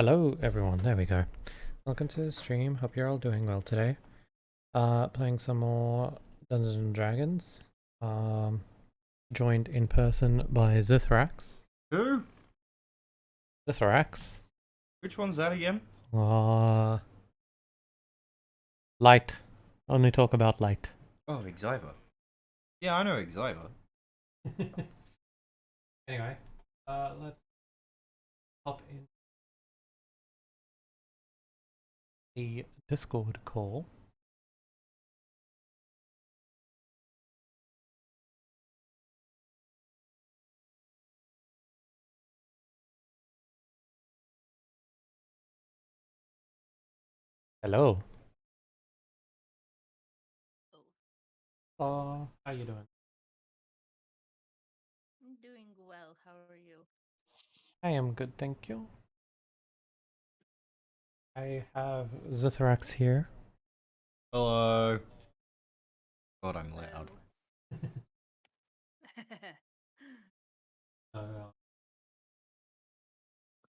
Hello everyone, there we go. Welcome to the stream, hope you're all doing well today. Playing some more Dungeons and Dragons. Joined in person by Zithrax. Who? Zithrax. Which one's that again? Light. Only talk about light. Oh, Exiva. Yeah, I know Exiva. Anyway, let's hop in the Discord call. Hello. How you doing? I'm doing well. How are you? I am good, thank you. I have Zithrax here. Hello. God, I'm loud.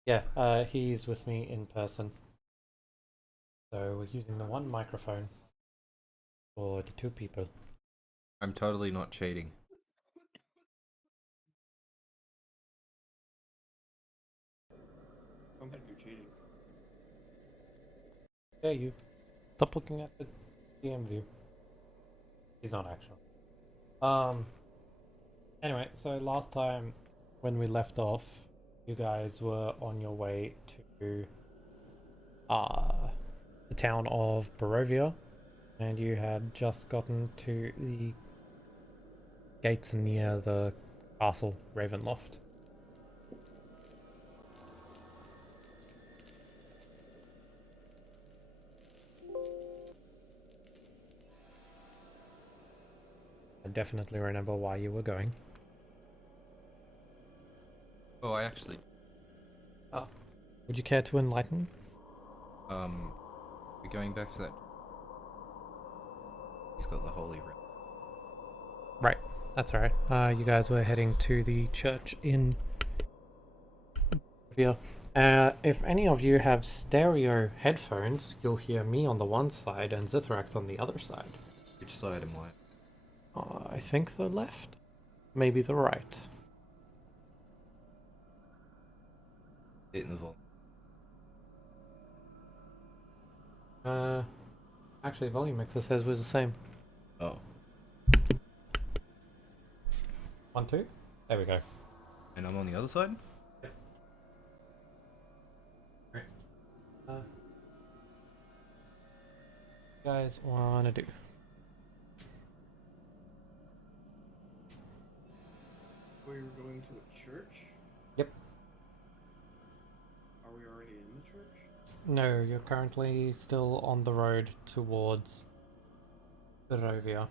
Yeah, he's with me in person. So we're using the one microphone for the two people. I'm totally not cheating. Sounds like you're cheating. Yeah, you. Stop looking at the DM view. He's not actually. Anyway, so last time when we left off, you guys were on your way to the town of Barovia, and you had just gotten to the gates near the castle Ravenloft. I definitely remember why you were going. Oh, I actually... Oh. Would you care to enlighten? We're going back to that... He's got the holy ring. Right, that's alright. You guys were heading to the church in Barovia. If any of you have stereo headphones, you'll hear me on the one side and Zithrax on the other side. Which side am I? I think the left, maybe the right. Hitting the volume. Actually, volume mixer says we're the same. Oh. 1, 2. There we go. And I'm on the other side? Great. You guys wanna do? We were going to a church? Yep. Are we already in the church? No, you're currently still on the road towards Barovia.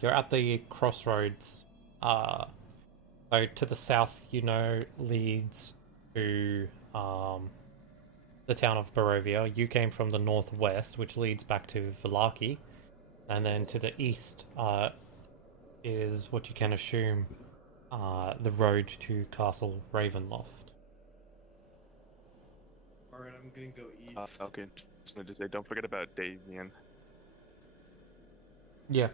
You're at the crossroads. So to the south, leads to the town of Barovia. You came from the northwest, which leads back to Vallaki, and then to the east is what you can assume the road to Castle Ravenloft. Alright, I'm gonna go east. Okay, just wanted to say, don't forget about Davian. Yeah.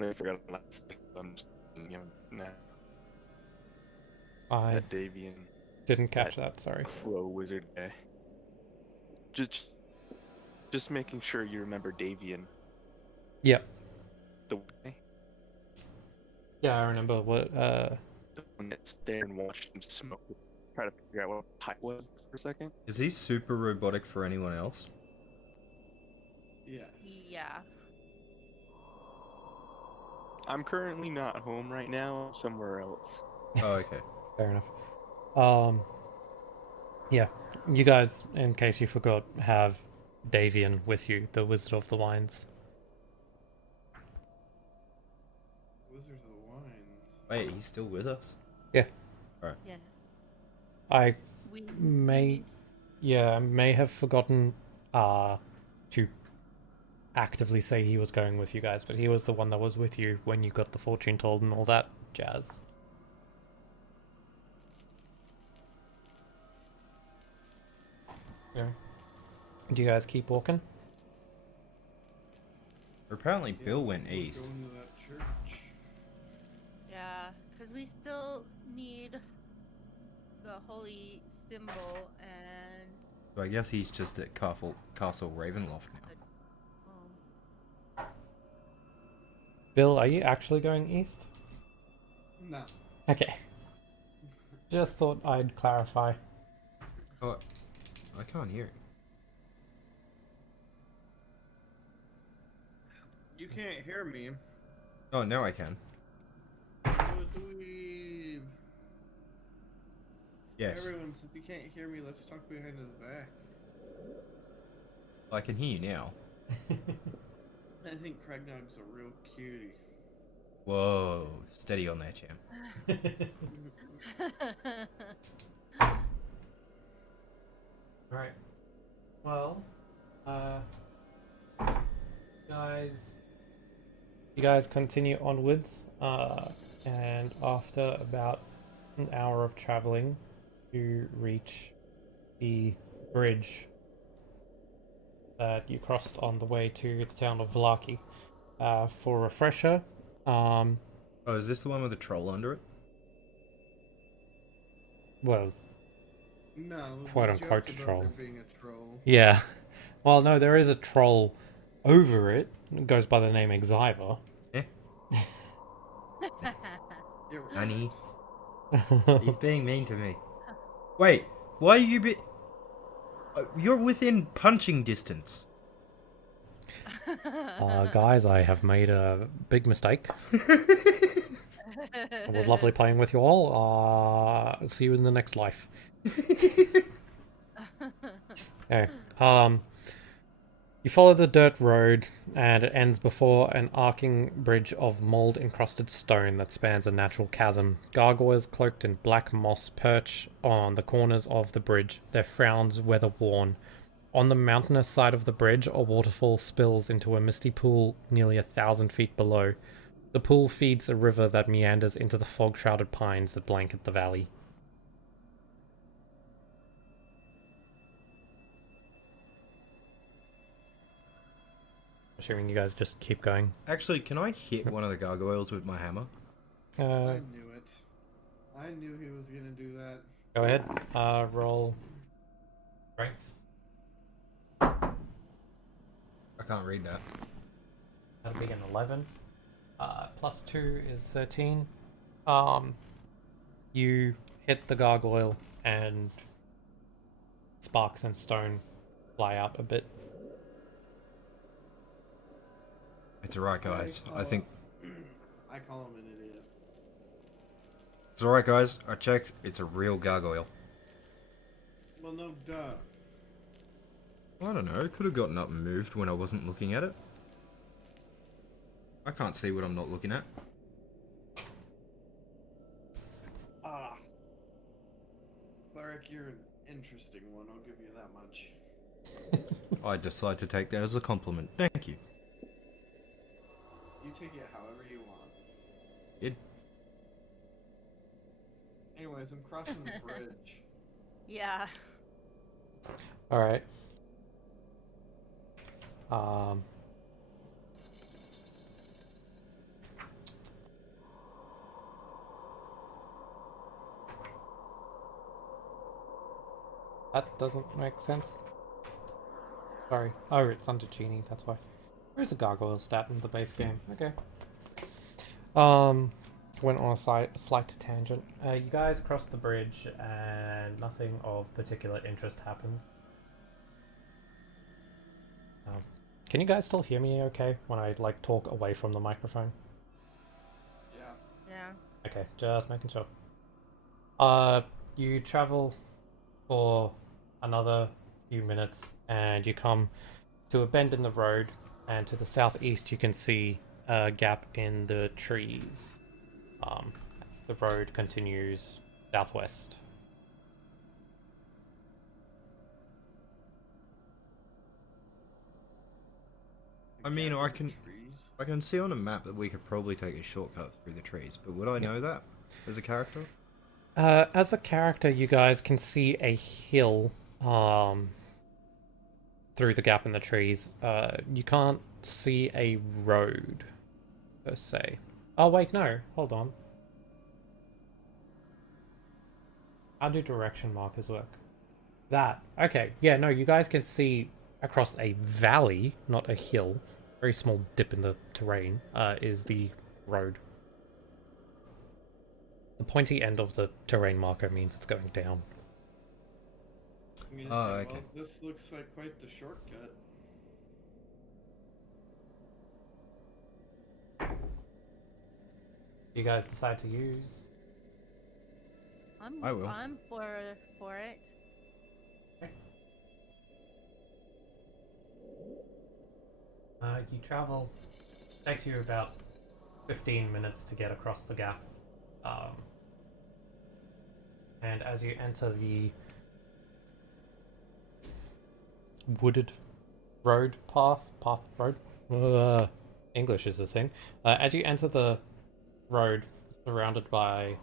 I forgot last time. Nah. I That Davian. didn't catch that, sorry. Crow wizard guy. Just making sure you remember Davian. Yep. The guy. Yeah, I remember what The one that's there and watched him smoke. Try to figure out what type was for a second. Is he super robotic for anyone else? Yes. Yeah. I'm currently not home right now. I'm somewhere else. Oh, okay. Fair enough. Yeah, you guys, in case you forgot, have Davian with you, the Wizard of the Wines. Wizard of the Wines. Wait, he's still with us? Yeah. Alright. Yeah. I We may have forgotten to actively say he was going with you guys, but he was the one that was with you when you got the fortune told and all that jazz. Yeah. Do you guys keep walking? Apparently, Yeah, Bill went we're east. Going to that church. Yeah, because we still need the holy symbol and So I guess he's just at Castle Ravenloft now. Bill, are you actually going east? No. Okay. Just thought I'd clarify. Oh, I can't hear it. You can't hear me. Oh, now I can. What a dweeb. Yes, Everyone, since you can't hear me, let's talk behind his back. I can hear you now. I think Craigdog's a real cutie. Whoa, steady on there, champ. Right. Well, you guys continue onwards, and after about an hour of traveling, you reach the bridge that you crossed on the way to the town of Vlaki. For a refresher, Oh, is this the one with the troll under it? well, No, Quote we unquote joked about troll. there being a troll. yeah. Well, no, there is a troll over it. It goes by the name Exiver. Eh? You're Honey, He's he's being mean to me. Wait, why are you you're within punching distance. guys, I have made a big mistake. It was lovely playing with you all. See you in the next life. Okay. You follow the dirt road, and it ends before an arcing bridge of mold-encrusted stone that spans a natural chasm. Gargoyles cloaked in black moss perch on the corners of the bridge, their frowns weather-worn. On the mountainous side of the bridge, a waterfall spills into a misty pool nearly 1,000 feet below. The pool feeds a river that meanders into the fog-shrouded pines that blanket the valley. Assuming you guys just keep going. Actually, can I hit one of the gargoyles with my hammer? I knew it. I knew he was gonna do that. Go ahead. Roll strength. I can't read that. That'll be an 11. Plus 2 is 13. You hit the gargoyle and sparks and stone fly out a bit. It's alright, guys. I think I call him an idiot. it's alright, guys. I checked. It's a real gargoyle. Well, no, duh. I don't know. It could have gotten up and moved when I wasn't looking at it. I can't see what I'm not looking at. Ah. Cleric, you're an interesting one. I'll give you that much. I decide to take that as a compliment. Thank you. You take it however you want. It. Anyways, I'm crossing the bridge. Yeah. Alright. That doesn't make sense. Sorry. Oh, it's under Genie, that's why. Where's a gargoyle stat in the base game? Okay. Went on a slight tangent. You guys cross the bridge and nothing of particular interest happens. Can you guys still hear me okay when I like talk away from the microphone? Yeah. Yeah. Okay, just making sure. You travel for another few minutes and you come to a bend in the road, and to the southeast you can see a gap in the trees. The road continues southwest. I mean, gap I in the can- trees? I can see on a map that we could probably take a shortcut through the trees, but would I know that as a character? As a character, you guys can see a hill through the gap in the trees. You can't see a road per se. Oh wait, no, hold on. How do direction markers work? That. Okay, yeah, no, you guys can see across a valley, not a hill. Very small dip in the terrain, is the road. The pointy end of the terrain marker means it's going down. I'm gonna Oh, say, okay. well, this looks like quite the shortcut. You guys decide to use. I will. I'm for it. You travel. Takes you about 15 minutes to get across the gap. And as you enter the wooded road road. English is a thing. As you enter the road, surrounded by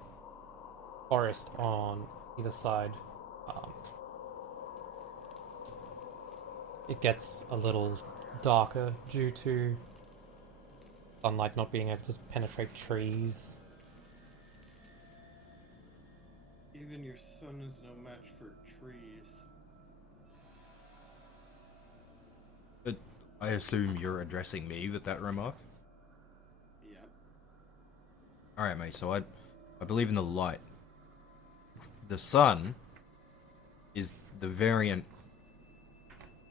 forest on either side, it gets a little darker due to sunlight not being able to penetrate trees. Even your sun is no match for trees. But I assume you're addressing me with that remark? Yep. Alright, mate, so I believe in the light. The sun is the variant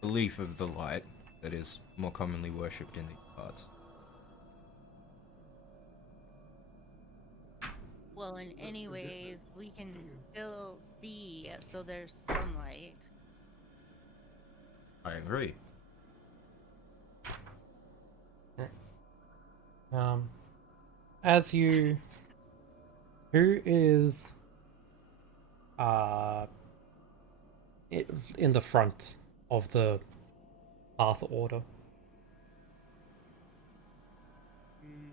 belief of the light that is more commonly worshipped in these parts. Well, in any the ways, we can still see, so there's sunlight. I agree. As you, who is in the front of the path order? Me.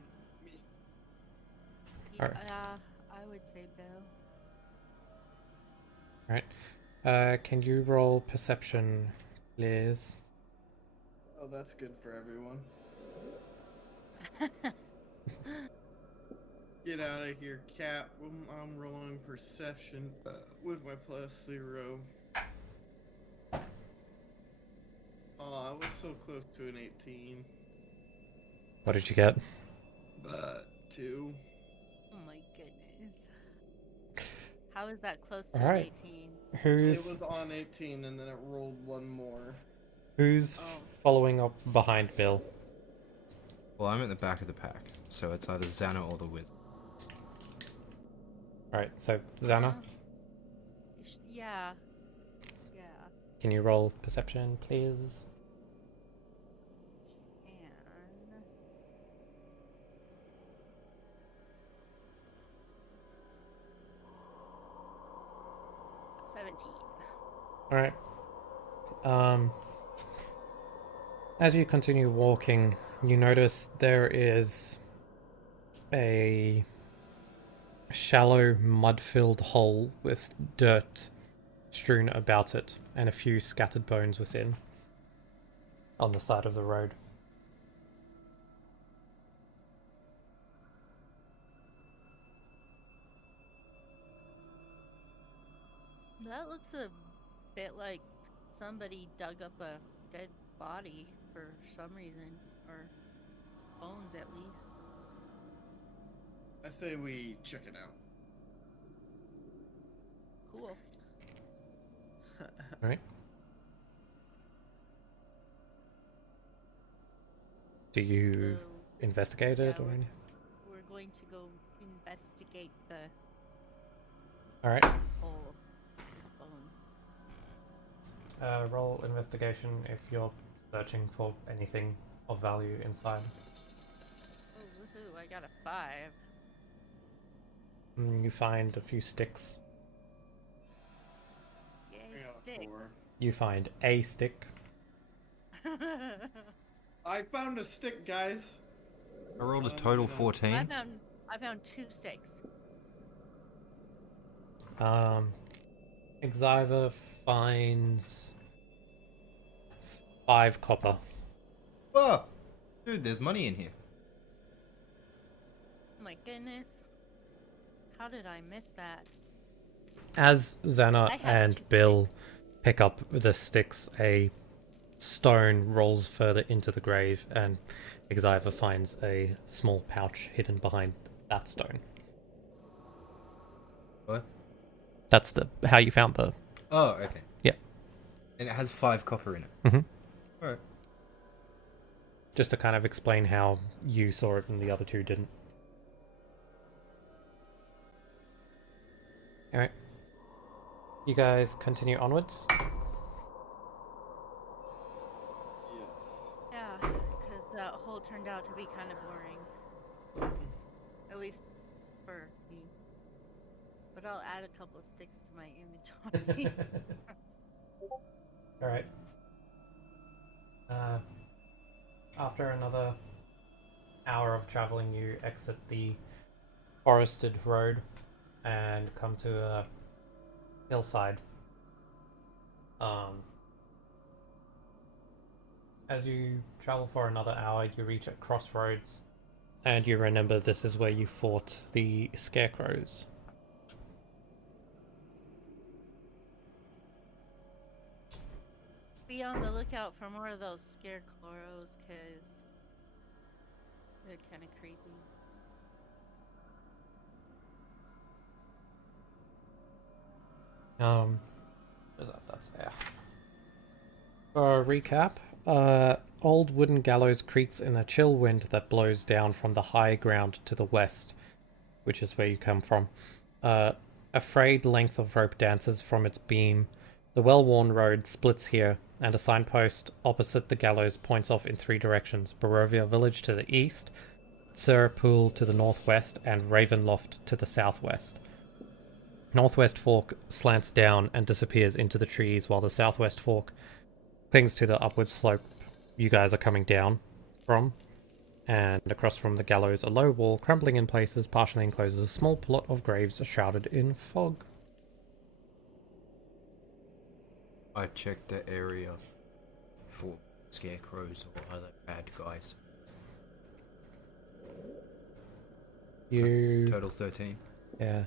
Alright. I would say Bill. Right. Can you roll perception, please? Oh, that's good for everyone. Get out of here, Cap. I'm rolling perception with my +0. Oh, I was so close to an 18. What did you get? But 2. Oh my goodness. How is that close to Alright. 18? It Who's was on 18 and then it rolled one more. who's Oh. following up behind Bill? Well, I'm at the back of the pack, so it's either Xana or the Wizard. Alright, so Xana, Yeah. Yeah. can you roll perception, please? And 17. Alright. As you continue walking, you notice there is a shallow, mud-filled hole with dirt strewn about it and a few scattered bones within on the side of the road. That looks a bit like somebody dug up a dead body for some reason, or bones at least. I say we check it out. Cool. Alright. Do you So, investigate it yeah, or anything? we're going to go investigate the Alright. hole bones. Roll investigation if you're searching for anything of value inside. Oh, woohoo, I got a 5. You find a few sticks. Yay, I got a sticks. 4. You find a stick. I found a stick, guys. I rolled a total You know, 14. I found 2 sticks. Exiva finds 5 copper. Whoa! Dude, there's money in here. My goodness. How did I miss that? As Xana I had and 2 Bill sticks. pick up the sticks, a stone rolls further into the grave, and Exiva finds a small pouch hidden behind that stone. What? That's how you found the... Oh, okay. Yeah. And it has 5 copper in it. Mm-hmm. Alright. Just to kind of explain how you saw it and the other two didn't. Alright. You guys continue onwards. Yes. Yeah, because that hole turned out to be kind of boring. At least for me. But I'll add a couple of sticks to my inventory. Alright. After another hour of traveling, you exit the forested road and come to a hillside. As you travel for another hour, you reach a crossroads, and you remember this is where you fought the scarecrows. Be on the lookout for more of those scarecrows, because they're kind of creepy. That's F. For a recap, old wooden gallows creaks in a chill wind that blows down from the high ground to the west, which is where you come from. A frayed length of rope dances from its beam. The well-worn road splits here, and a signpost opposite the gallows points off in 3 directions: Barovia Village to the east, Pool to the northwest, and Ravenloft to the southwest. Northwest Fork slants down and disappears into the trees, while the southwest fork clings to the upward slope you guys are coming down from. And across from the gallows, a low wall, crumbling in places, partially encloses a small plot of graves shrouded in fog. I checked the area for scarecrows or other bad guys. You... Total 13. Yeah.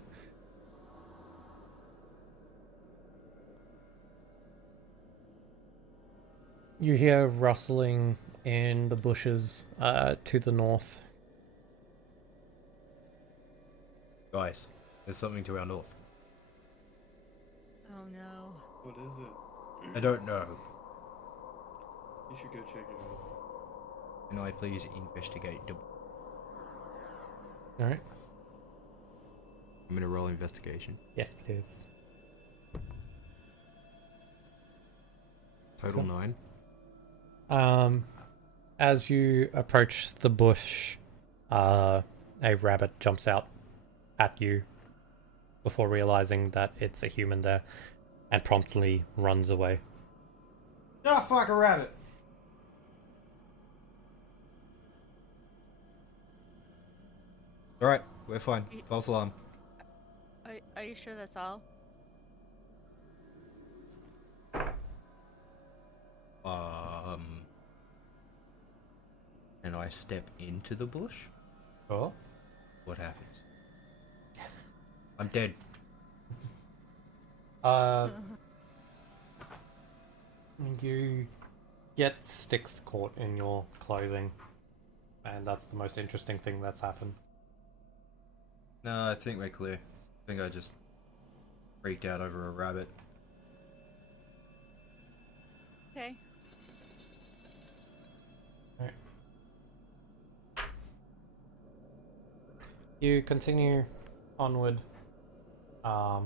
You hear rustling in the bushes to the north. Guys, there's something to our north. Oh no. What is it? I don't know. You should go check it out. Can I please investigate? Alright. I'm gonna roll investigation. Yes, please. Total Cool. 9. As you approach the bush, a rabbit jumps out at you before realizing that it's a human there and promptly runs away. Ah, fuck a rabbit! Alright, we're fine. False alarm. Are you sure that's all? And I step into the bush? Oh? What happens? I'm dead. You get sticks caught in your clothing, and that's the most interesting thing that's happened. No, I think we're clear. I think I just freaked out over a rabbit. Okay. You continue onward. Not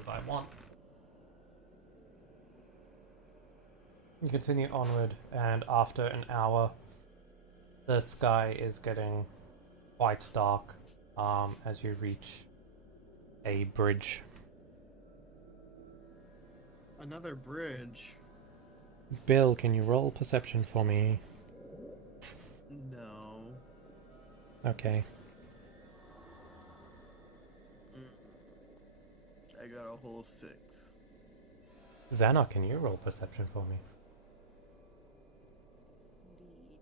as I want. You continue onward, and after an hour, the sky is getting quite dark as you reach a bridge. Another bridge. Bill, can you roll perception for me? No. Okay. I got a whole 6. Xana, can you roll perception for me? Indeed.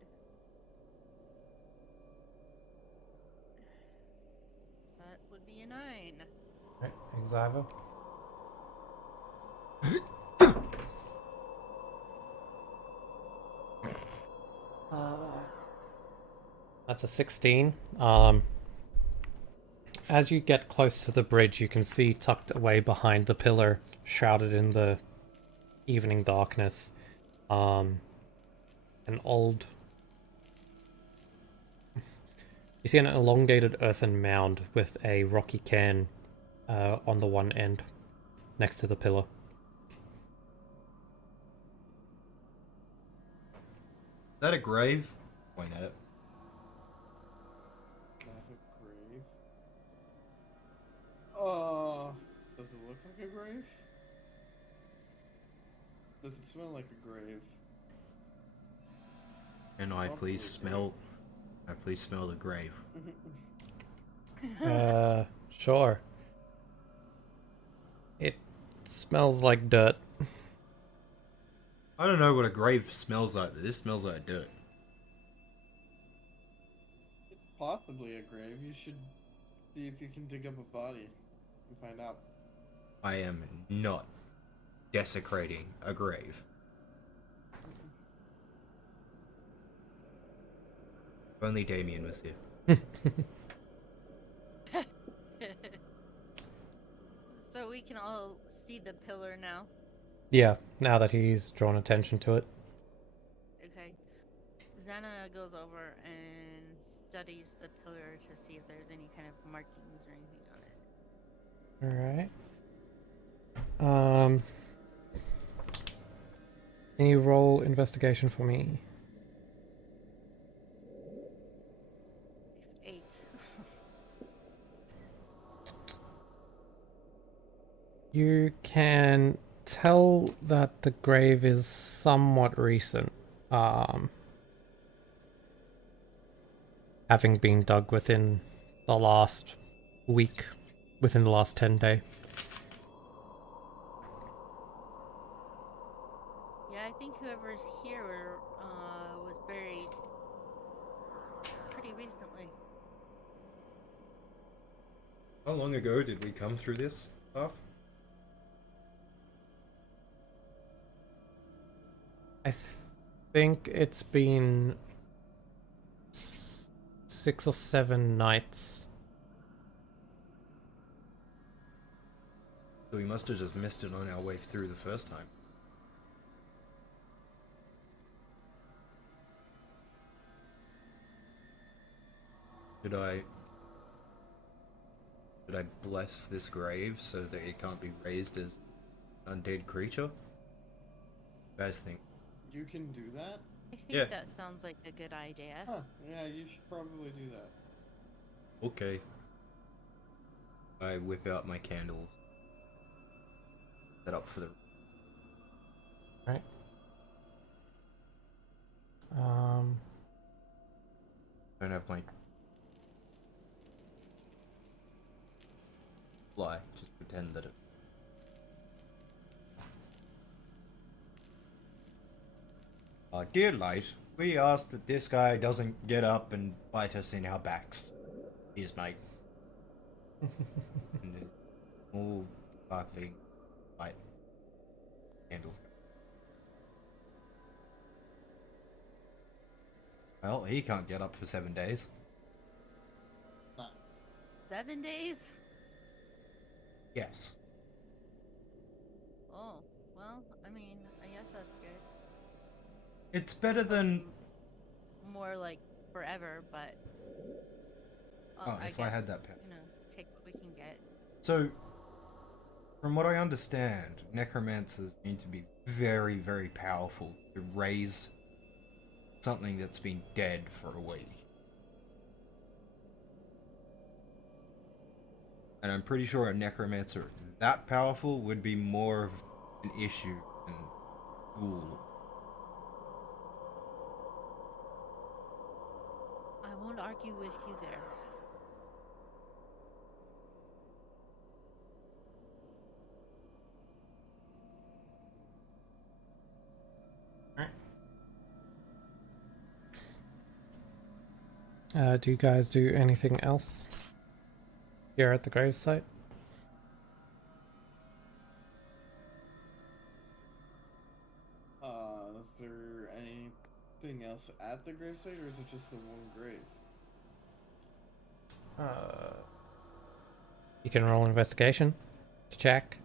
That would be a 9. Right, Xavier? That's a 16. As you get close to the bridge, you can see tucked away behind the pillar, shrouded in the evening darkness, an old... You see an elongated earthen mound with a rocky cairn on the one end, next to the pillar. Is that a grave? Point at it. Not a grave. Does it look like a grave? Does it smell like a grave? Can I Probably please grave. smell? Can I please smell the grave? Sure. It smells like dirt. I don't know what a grave smells like, but this smells like dirt. It's possibly a grave. You should see if you can dig up a body and find out. I am not desecrating a grave. If only Damien was here. So we can all see the pillar now. Yeah, now that he's drawn attention to it. Okay. Xana goes over and studies the pillar to see if there's any kind of markings or anything on it. Alright. Can you roll investigation for me? 8. You can tell that the grave is somewhat recent. Having been dug within the last week, within the last 10 days. Yeah, I think whoever's here was buried pretty recently. How long ago did we come through this path? I think it's been 6 or 7 nights. So we must have just missed it on our way through the first time. Should I bless this grave so that it can't be raised as an undead creature? You guys think? You can do that? I think Yeah. that sounds like a good idea. Huh. Yeah, you should probably do that. Okay. I whip out my candles. Set up for the... Right. I don't have my... Fly. Just pretend that it... Dear Light, we ask that this guy doesn't get up and bite us in our backs. Here's mate. And then all sparkling light candles. Well, he can't get up for 7 days. Nice. 7 days? Yes. Oh, well, I mean, I guess that's good. It's better than... More like forever, but. Oh, if I had that pen. You know, take what we can get. So, from what I understand, necromancers need to be very, very powerful to raise something that's been dead for a week. And I'm pretty sure a necromancer that powerful would be more of an issue in school. I won't argue with you there. Do you guys do anything else here at the gravesite? Is there anything else at the gravesite, or is it just the one grave? You can roll investigation to check.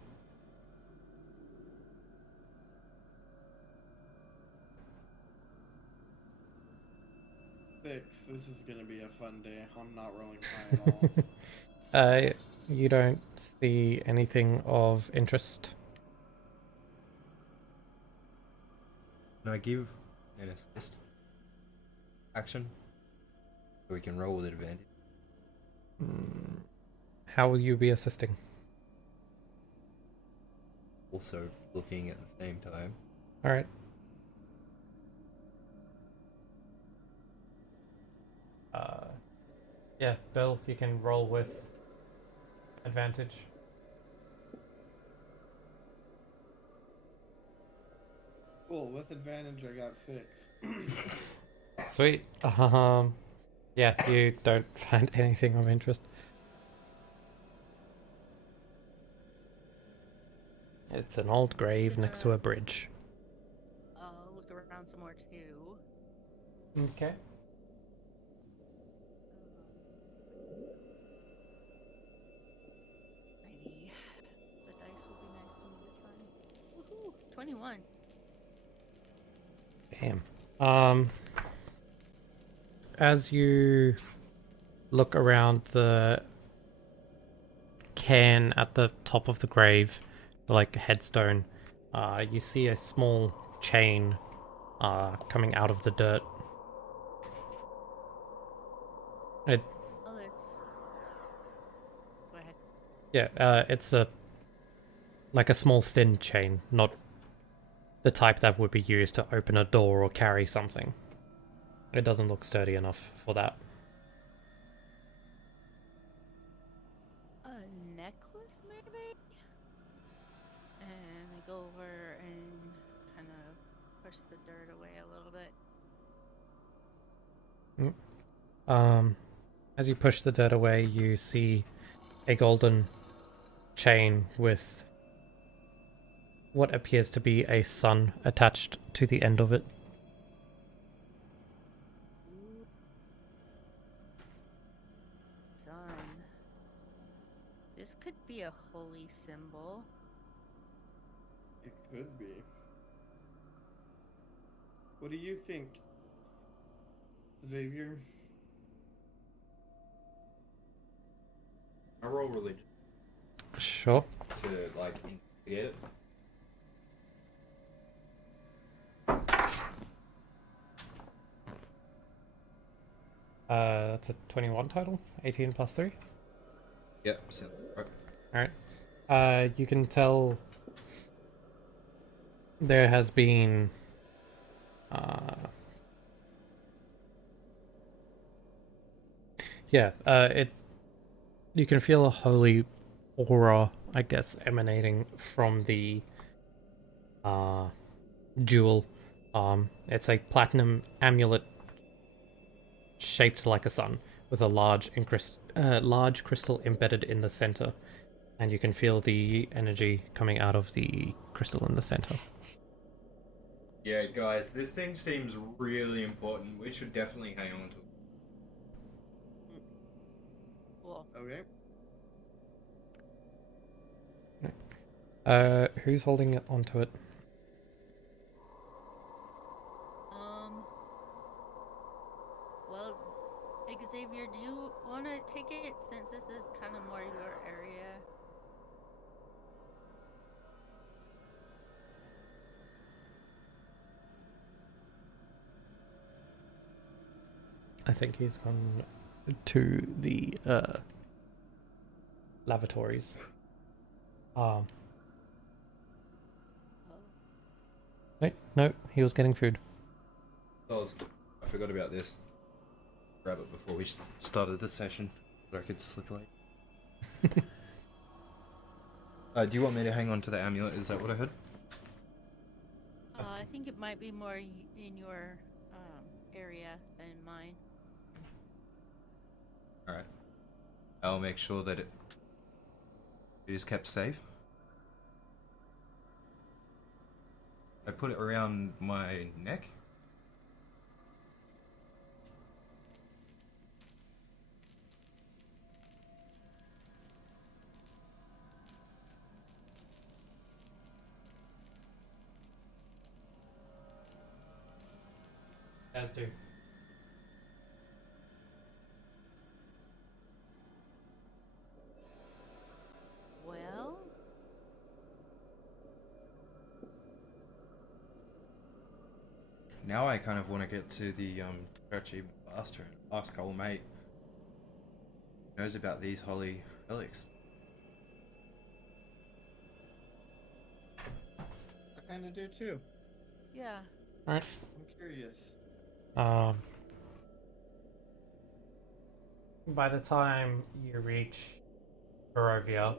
Six. This is gonna be a fun day. I'm not rolling high at all. You don't see anything of interest. Can I give an assist action so we can roll with advantage? How will you be assisting? Also looking at the same time. Alright. Yeah, Bill, you can roll with advantage. Cool. With advantage, I got 6. Sweet. Yeah, you don't find anything of interest. It's an old grave next to a bridge. I'll look around some more too. Okay. Maybe the dice will be nice to me this time. Woohoo! 21. Damn. As you look around the cairn at the top of the grave, like a headstone, you see a small chain coming out of the dirt. It, Oh, there's. Go ahead. yeah, it's like a small thin chain, not the type that would be used to open a door or carry something. It doesn't look sturdy enough for that. A necklace, maybe? And I go over and kind of push the dirt away a little bit. As you push the dirt away, you see a golden chain with what appears to be a sun attached to the end of it. Sun. This could be a holy symbol. It could be. What do you think, Xavier? I roll religion Sure. to like investigate it. That's a 21 total. 18 plus 3. Yep, sounds right. Alright. You can tell there has been you can feel a holy aura, I guess, emanating from the jewel. It's a platinum amulet shaped like a sun, with a large crystal embedded in the center, and you can feel the energy coming out of the crystal in the center. Yeah, guys, this thing seems really important. We should definitely hang on to it. Cool. Okay. Who's holding it onto it? Well, Xavier, do you want to take it since this is kind of more your area? I think he's gone to the lavatories. Wait, no, he was getting food. I forgot about this. Grab it before we started the session, but I could slip away. Do you want me to hang on to the amulet? Is that what I heard? I think it might be more in your area than mine. Alright. I'll make sure that it is kept safe. I put it around my neck. As do. Well, Now I kind of want to get to the church even faster and ask old mate who knows about these holy relics. I kind of do too. yeah. Alright. I'm curious. By the time you reach Barovia,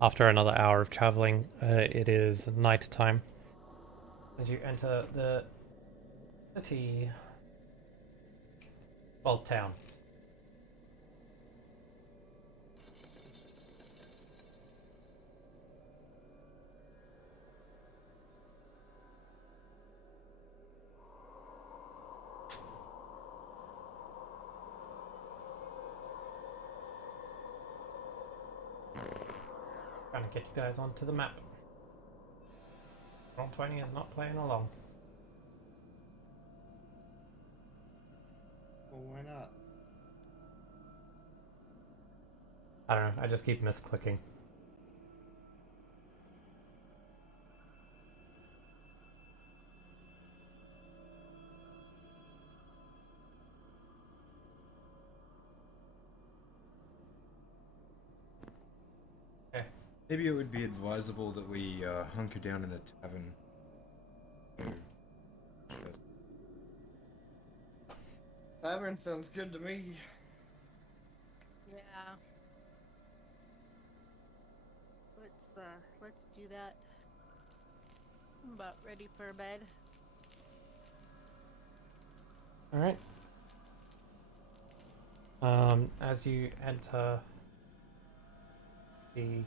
after another hour of traveling, it is night time. As you enter the city, well, town. Trying to get you guys onto the map. Roll 20 is not playing along. Well, why not? I don't know, I just keep misclicking. Okay. Maybe it would be advisable that we hunker down in the tavern. Tavern sounds good to me. Yeah. Let's do that. I'm about ready for bed. Alright. As you enter the,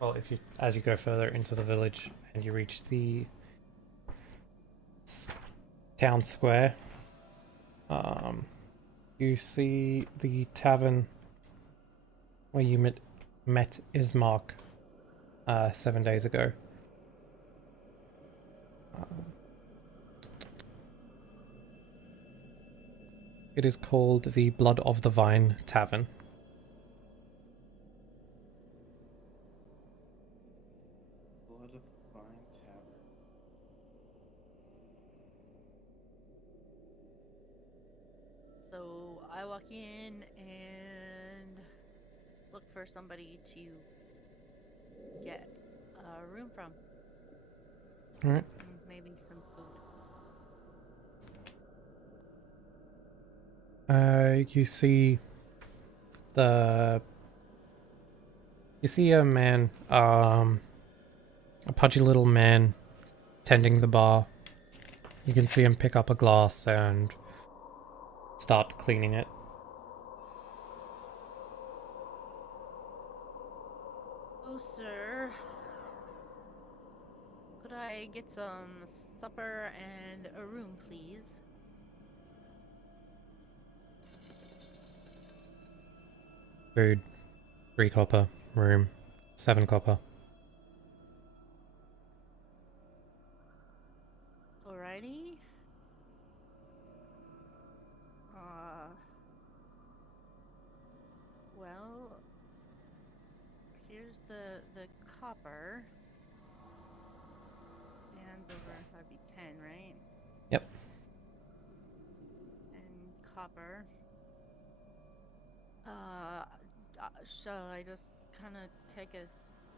well, as you go further into the village and you reach the town square, you see the tavern where you met Ismark 7 days ago. It is called the Blood of the Vine Tavern. Blood of Vine Tavern. So I walk in and look for somebody to get a room from. Alright. Maybe some food. You see a man, a pudgy little man tending the bar. You can see him pick up a glass and start cleaning it. Oh, sir. Could I get some supper and a room, please? Food, 3 copper. Room, 7 copper. Alrighty. Well, here's the copper. Hands over, that'd be 10, right? Yep. And copper. Shall I just kind of take a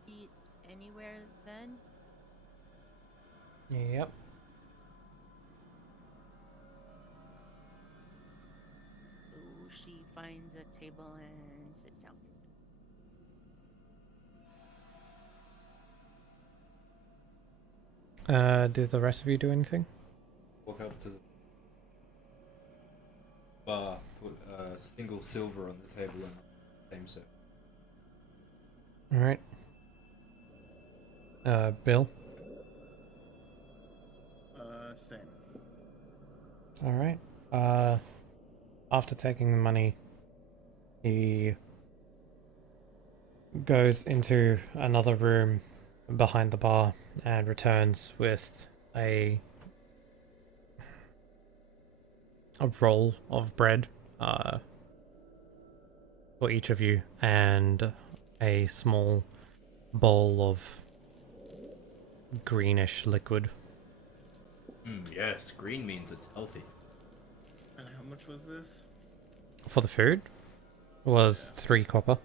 seat anywhere then? Yep. finds a table and sits down. Do the rest of you do anything? Walk up to the bar, put a single silver on the table, and same set. Alright. Bill? Same. Alright. After taking the money, he goes into another room behind the bar and returns with a roll of bread for each of you and a small bowl of greenish liquid. Yes, green means it's healthy. And how much was this? For the food was 3 copper.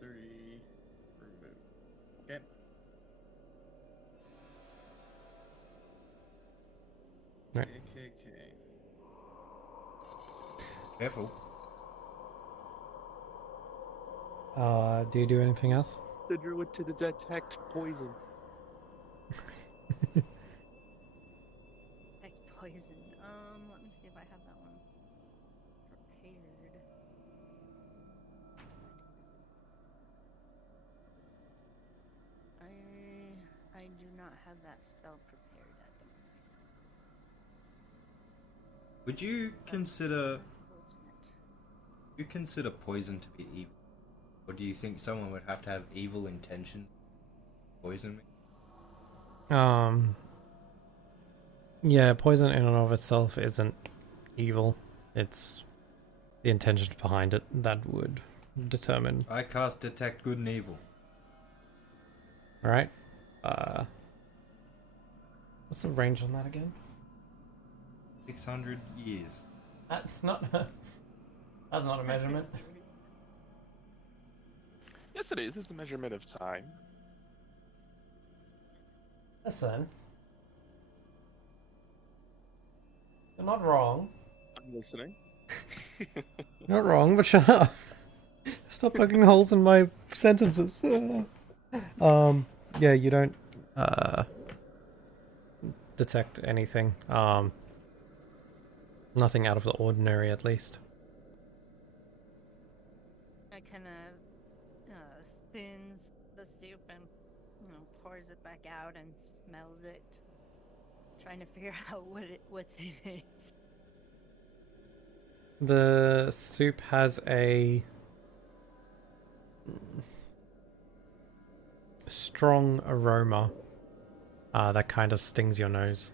3 remove. Okay. Right. KKK. Careful. Do you do anything else? The druid to detect poison. Like poison. Let me see if I have that one prepared. I do not have that spell prepared at the moment. Would you That's consider unfortunate. poison to be evil? Or do you think someone would have to have evil intention to poison me? Yeah, poison in and of itself isn't evil. It's the intention behind it that would determine. I cast detect good and evil. Alright. What's the range on that again? 600 years. That's not a measurement. Yes, it is. It's a measurement of time. Listen. You're not wrong. I'm listening. Not wrong, but shut up. Stop poking holes in my sentences. Yeah, you don't detect anything. Nothing out of the ordinary, at least. I kind of spoons the soup and pours it back out and smells it, trying to figure out what's in it. The soup has a strong aroma that kind of stings your nose.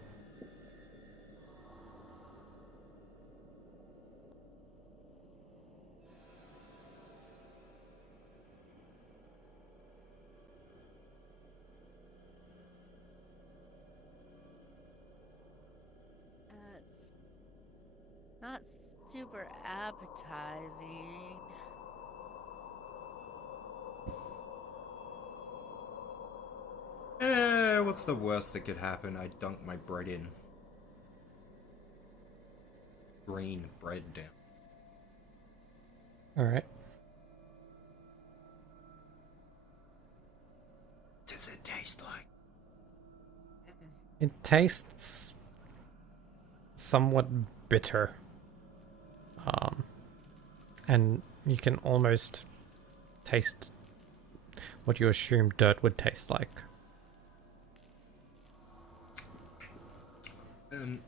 It's not super appetizing. What's the worst that could happen? I dunk my bread in. Green bread down. Alright. Does it taste like? It tastes somewhat bitter. And you can almost taste what you assume dirt would taste like. It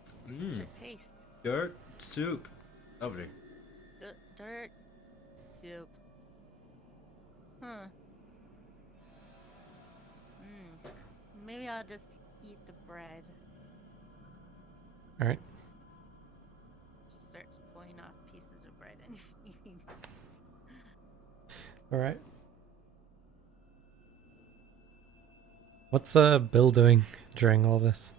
tastes Dirt soup. Lovely. dirt soup. Huh. Maybe I'll just eat the bread. Alright. Just starts pulling off pieces of bread and eating. Alright. What's Bill doing during all this?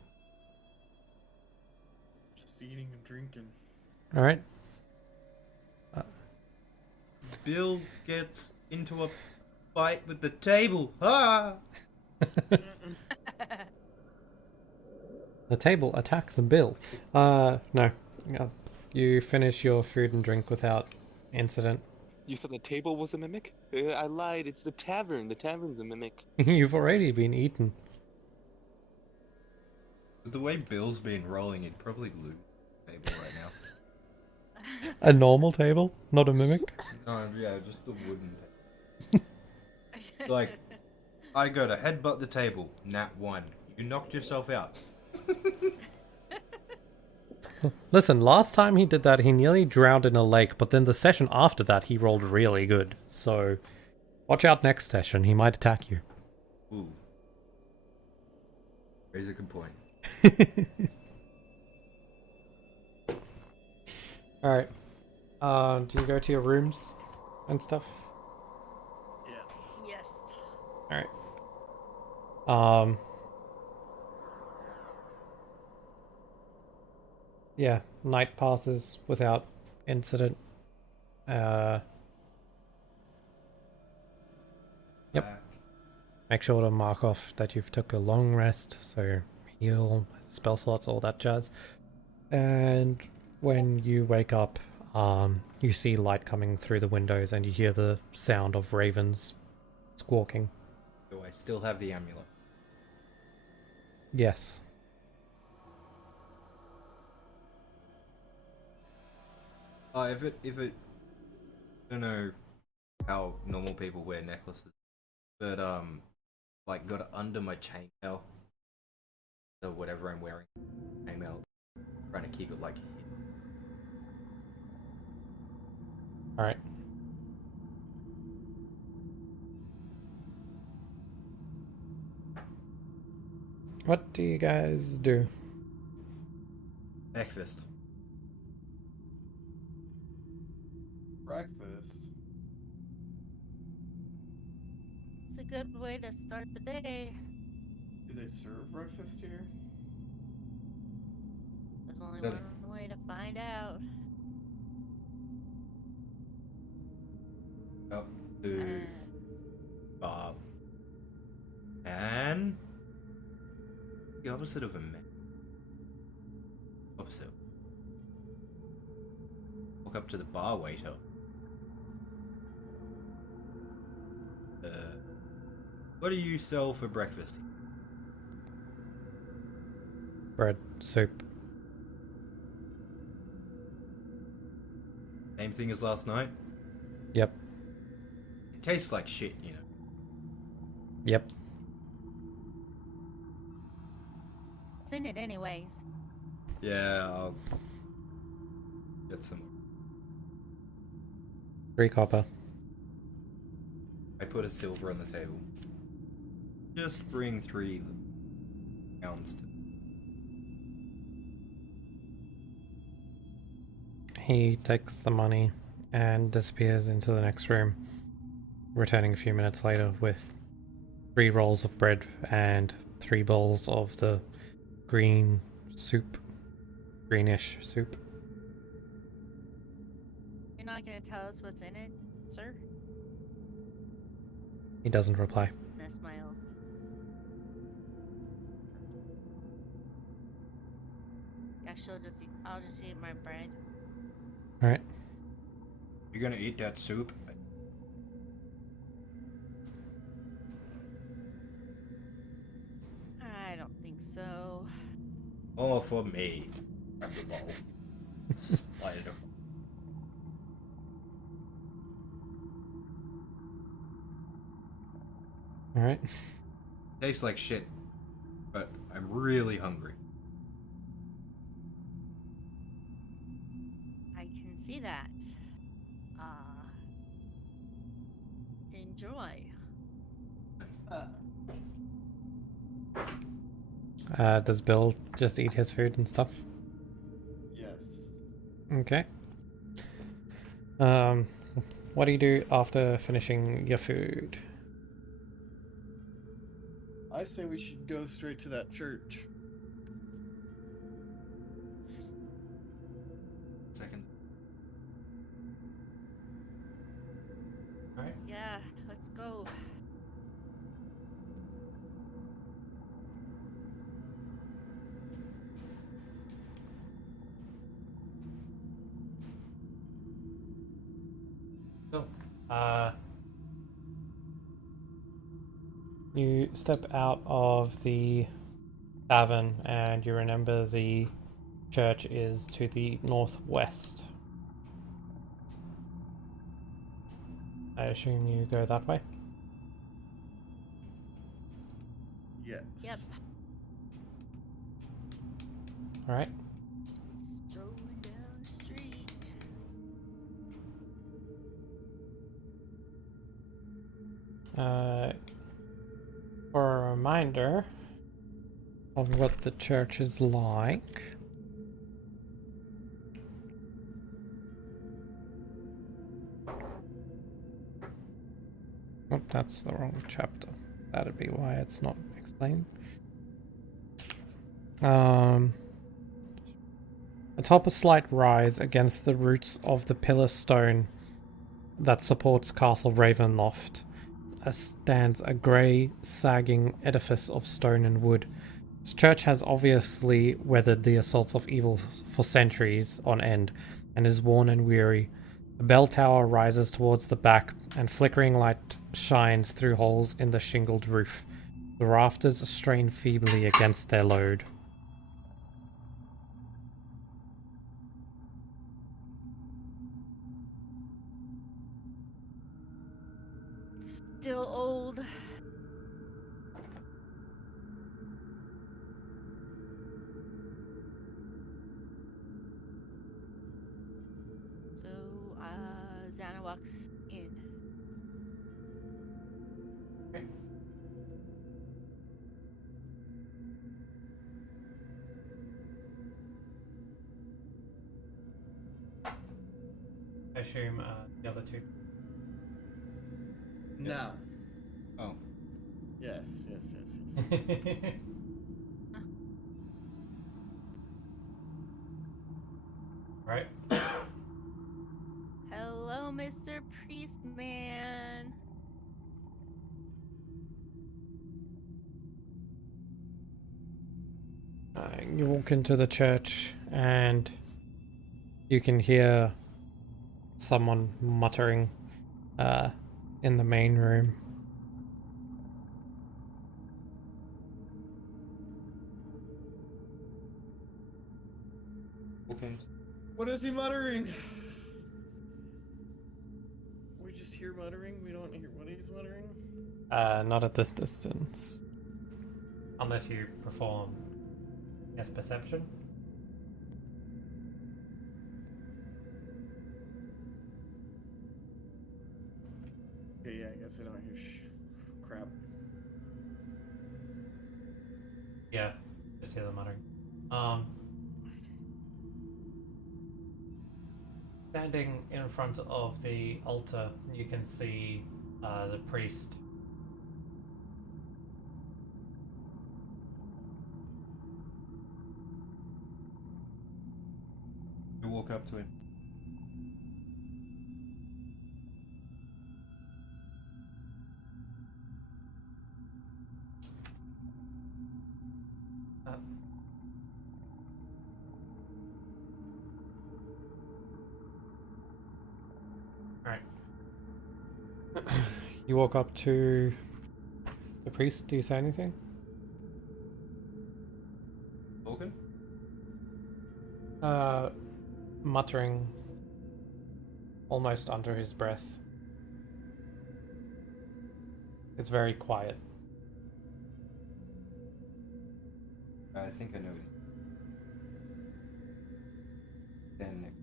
Just eating and drinking. Alright. Bill gets into a fight with the table. Ah! The table attacks Bill. No. You finish your food and drink without incident. You thought the table was a mimic? I lied. It's the tavern. The tavern's a mimic. You've already been eaten. With the way Bill's been rolling, he'd probably lose the table right now. A normal table, not a mimic. No, yeah, just the wooden table. Like, I go to headbutt the table, nat 1. You knocked yourself out. Listen, last time he did that, he nearly drowned in a lake, but then the session after that, he rolled really good. So, watch out next session, he might attack you. Ooh. Raise a good point. Alright. Do you go to your rooms and stuff? Yes. Alright. Yeah, night passes without incident. Yep. Make sure to mark off that you've took a long rest, so heal, spell slots, all that jazz. And when you wake up, you see light coming through the windows and you hear the sound of ravens squawking. Do I still have the amulet? Yes. If it, I don't know how normal people wear necklaces, but like got it under my chainmail, or whatever I'm wearing, chainmail, trying to keep it like. Alright. What do you guys do? Breakfast. Breakfast. It's a good way to start the day. Do they serve breakfast here? There's only Good. one way to find out. Up to Bob. And the opposite of a man. Opposite. Walk up to the bar waiter. What do you sell for breakfast? Bread, soup. Same thing as last night? Yep. It tastes like shit, you know. Yep. What's in it anyways? Yeah, I'll get some. 3 copper. I put a silver on the table. Just bring 3 pounds to. He takes the money and disappears into the next room, returning a few minutes later with 3 rolls of bread and 3 bowls of the green soup. Greenish soup. You're not gonna tell us what's in it, sir? He doesn't reply. No smiles. Yeah, I'll just eat my bread. Alright. You're gonna eat that soup? I don't think so. All for me. Grab the bowl. Slide it up. Alright. Tastes like shit, but I'm really hungry. I can see that. Enjoy. Does Bill just eat his food and stuff? Yes. Okay. What do you do after finishing your food? I say we should go straight to that church. Second. Alright. Yeah, let's go. You step out of the tavern and you remember the church is to the northwest. I assume you go that way? Yes. Yep. Alright. Strolling down the street. For a reminder of what the church is like. Oh, that's the wrong chapter. That'd be why it's not explained. Atop a slight rise against the roots of the pillar stone that supports Castle Ravenloft stands a grey, sagging edifice of stone and wood. This church has obviously weathered the assaults of evil for centuries on end, and is worn and weary. A bell tower rises towards the back, and flickering light shines through holes in the shingled roof. The rafters strain feebly against their load. Still old. So, Xana walks in. I assume the other two. No. Oh. Yes. Yes. Right? Hello, Mr. Priestman. You walk into the church and you can hear someone muttering in the main room. Okay. What is he muttering? We just hear muttering. We don't hear what he's muttering. Not at this distance. Unless you perform, yes, perception. Okay, yeah, I guess I don't hear crap. Yeah, just hear the muttering. Standing in front of the altar, you can see the priest. We walk up to him. Alright. You walk up to the priest. Do you say anything? Morgan? Muttering almost under his breath. It's very quiet. I think I noticed. Stand next.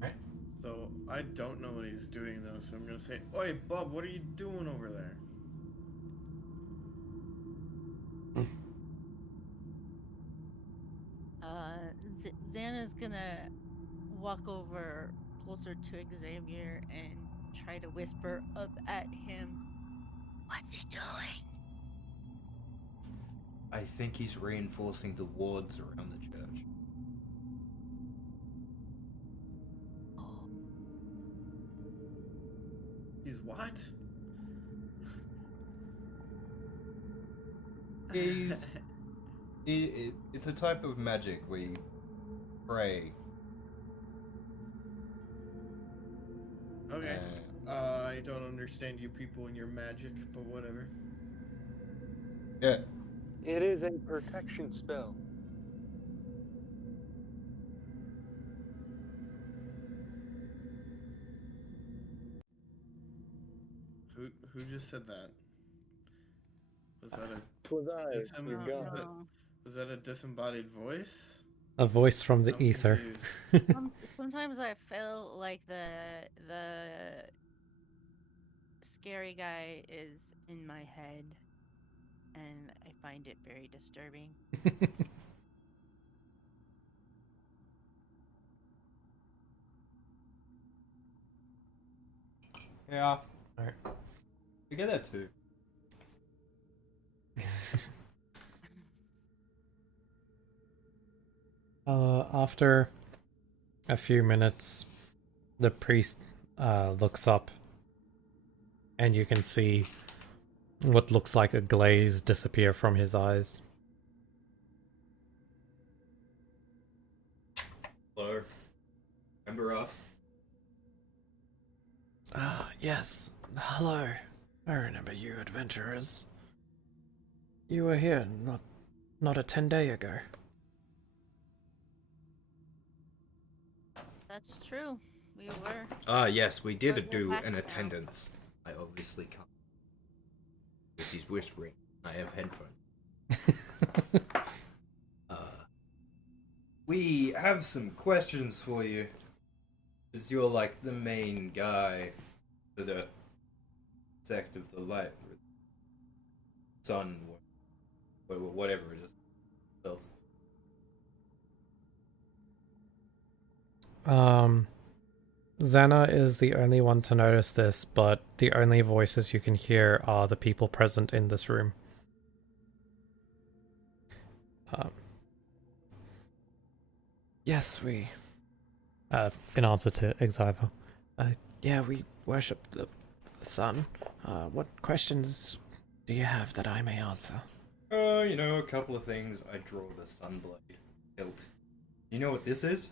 Right? So I don't know what he's doing though, so I'm gonna say, "Oi, Bob, what are you doing over there?" Xana's gonna walk over closer to Xavier and try to whisper up at him. What's he doing? I think he's reinforcing the wards around the church. He's what? He's... it's a type of magic where you pray. Okay. I don't understand you people and your magic, but whatever. Yeah. It is a protection spell. Who just said that? Was that a Twas I, your Oh god. no. was that a disembodied voice? A voice from the I'm ether. confused. Sometimes I feel like the scary guy is in my head, and I find it very disturbing. Yeah. Alright. You get that too. After a few minutes, the priest looks up, and you can see what looks like a glaze disappear from his eyes. Hello. Remember us? Ah, yes. Hello. I remember you, adventurers. You were here not a 10-day ago. That's true. We were. Ah, yes, we did But we're do back an now. attendance. I obviously can't. Because he's whispering. I have headphones. We have some questions for you. Because you're like the main guy for the sect of the light. Sun, whatever it is. Themselves. Xana is the only one to notice this, but the only voices you can hear are the people present in this room. Yes, we... in answer to Xyver. Yeah, we worship the sun. What questions do you have that I may answer? A couple of things. I draw the sunblade hilt. You know what this is?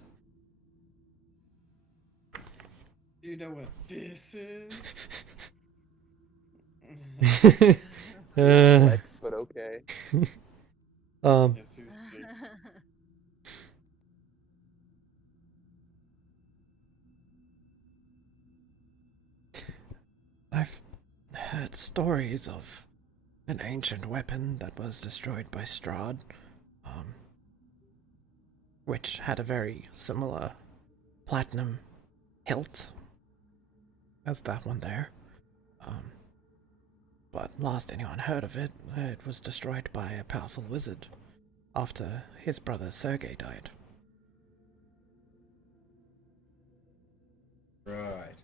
You know what this is? Flex, but okay. Um, Yes, seriously. I've heard stories of an ancient weapon that was destroyed by Strahd, which had a very similar platinum hilt as that one there. But last anyone heard of it, it was destroyed by a powerful wizard after his brother Sergei died. Right.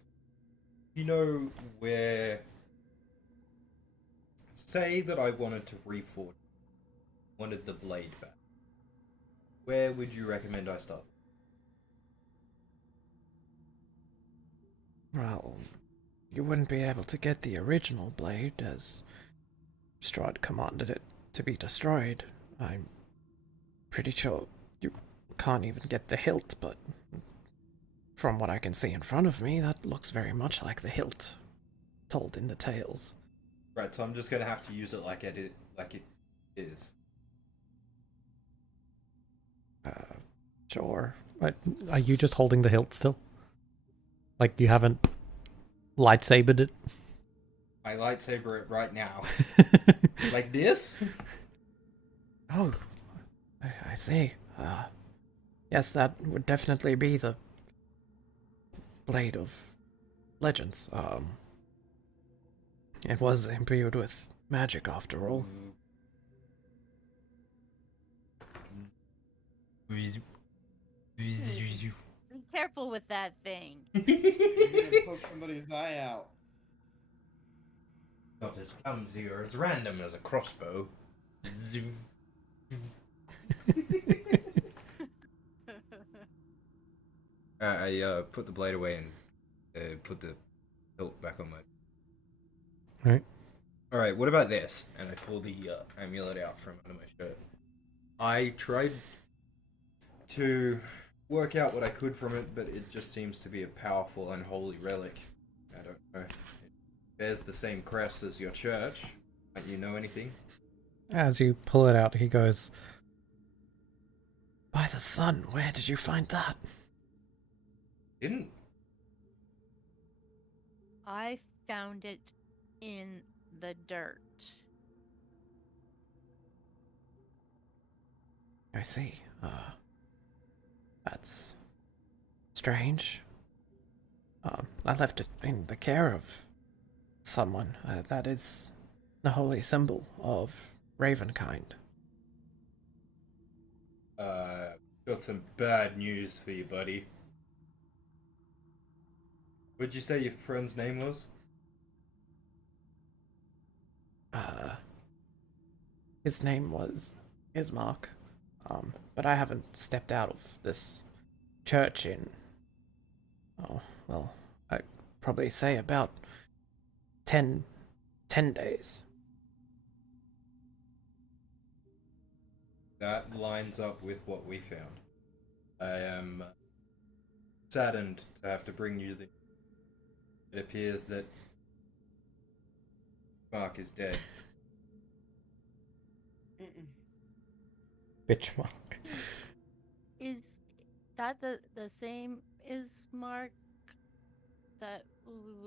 You know where... Say that I wanted to reforge, wanted the blade back. Where would you recommend I start? Well, you wouldn't be able to get the original blade, as Strahd commanded it to be destroyed. I'm pretty sure you can't even get the hilt, but from what I can see in front of me, that looks very much like the hilt told in the tales. Right, so I'm just gonna have to use it like it is. Sure. But are you just holding the hilt still? Like you haven't lightsabered it? I lightsaber it right now. Like this? Oh, I see. Yes, that would definitely be the Blade of Legends. It was imbued with magic after all. Be careful with that thing. You're gonna poke somebody's eye out. Not as clumsy or as random as a crossbow. I put the blade away and put the hilt back on my... Right. Alright, what about this? And I pull the amulet out from under my shirt. I tried to work out what I could from it, but it just seems to be a powerful, unholy relic. I don't know. It bears the same crest as your church. Might you know anything? As you pull it out, he goes, "By the sun, where did you find that?" Didn't. I found it in the dirt. I see. That's strange. I left it in the care of someone. That is the holy symbol of Ravenkind. Got some bad news for you, buddy. What'd you say your friend's name was? His name was Ismark. But I haven't stepped out of this church in, oh, well, I'd probably say about 10 days. That lines up with what we found. I am saddened to have to bring you the... It appears that Mark is dead. Bitchmark. Is that the same Ismark that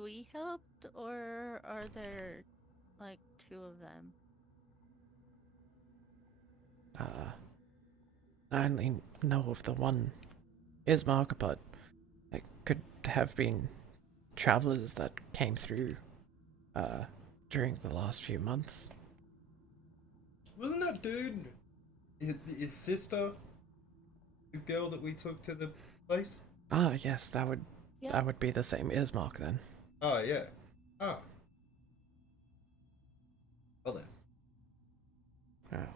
we helped, or are there like two of them? I only know of the one Ismark, but it could have been travelers that came through during the last few months. Wasn't that dude his sister, the girl that we took to the place? Ah, yes, that would be the same Ismark then. Oh, yeah. Oh. Well then. Oh,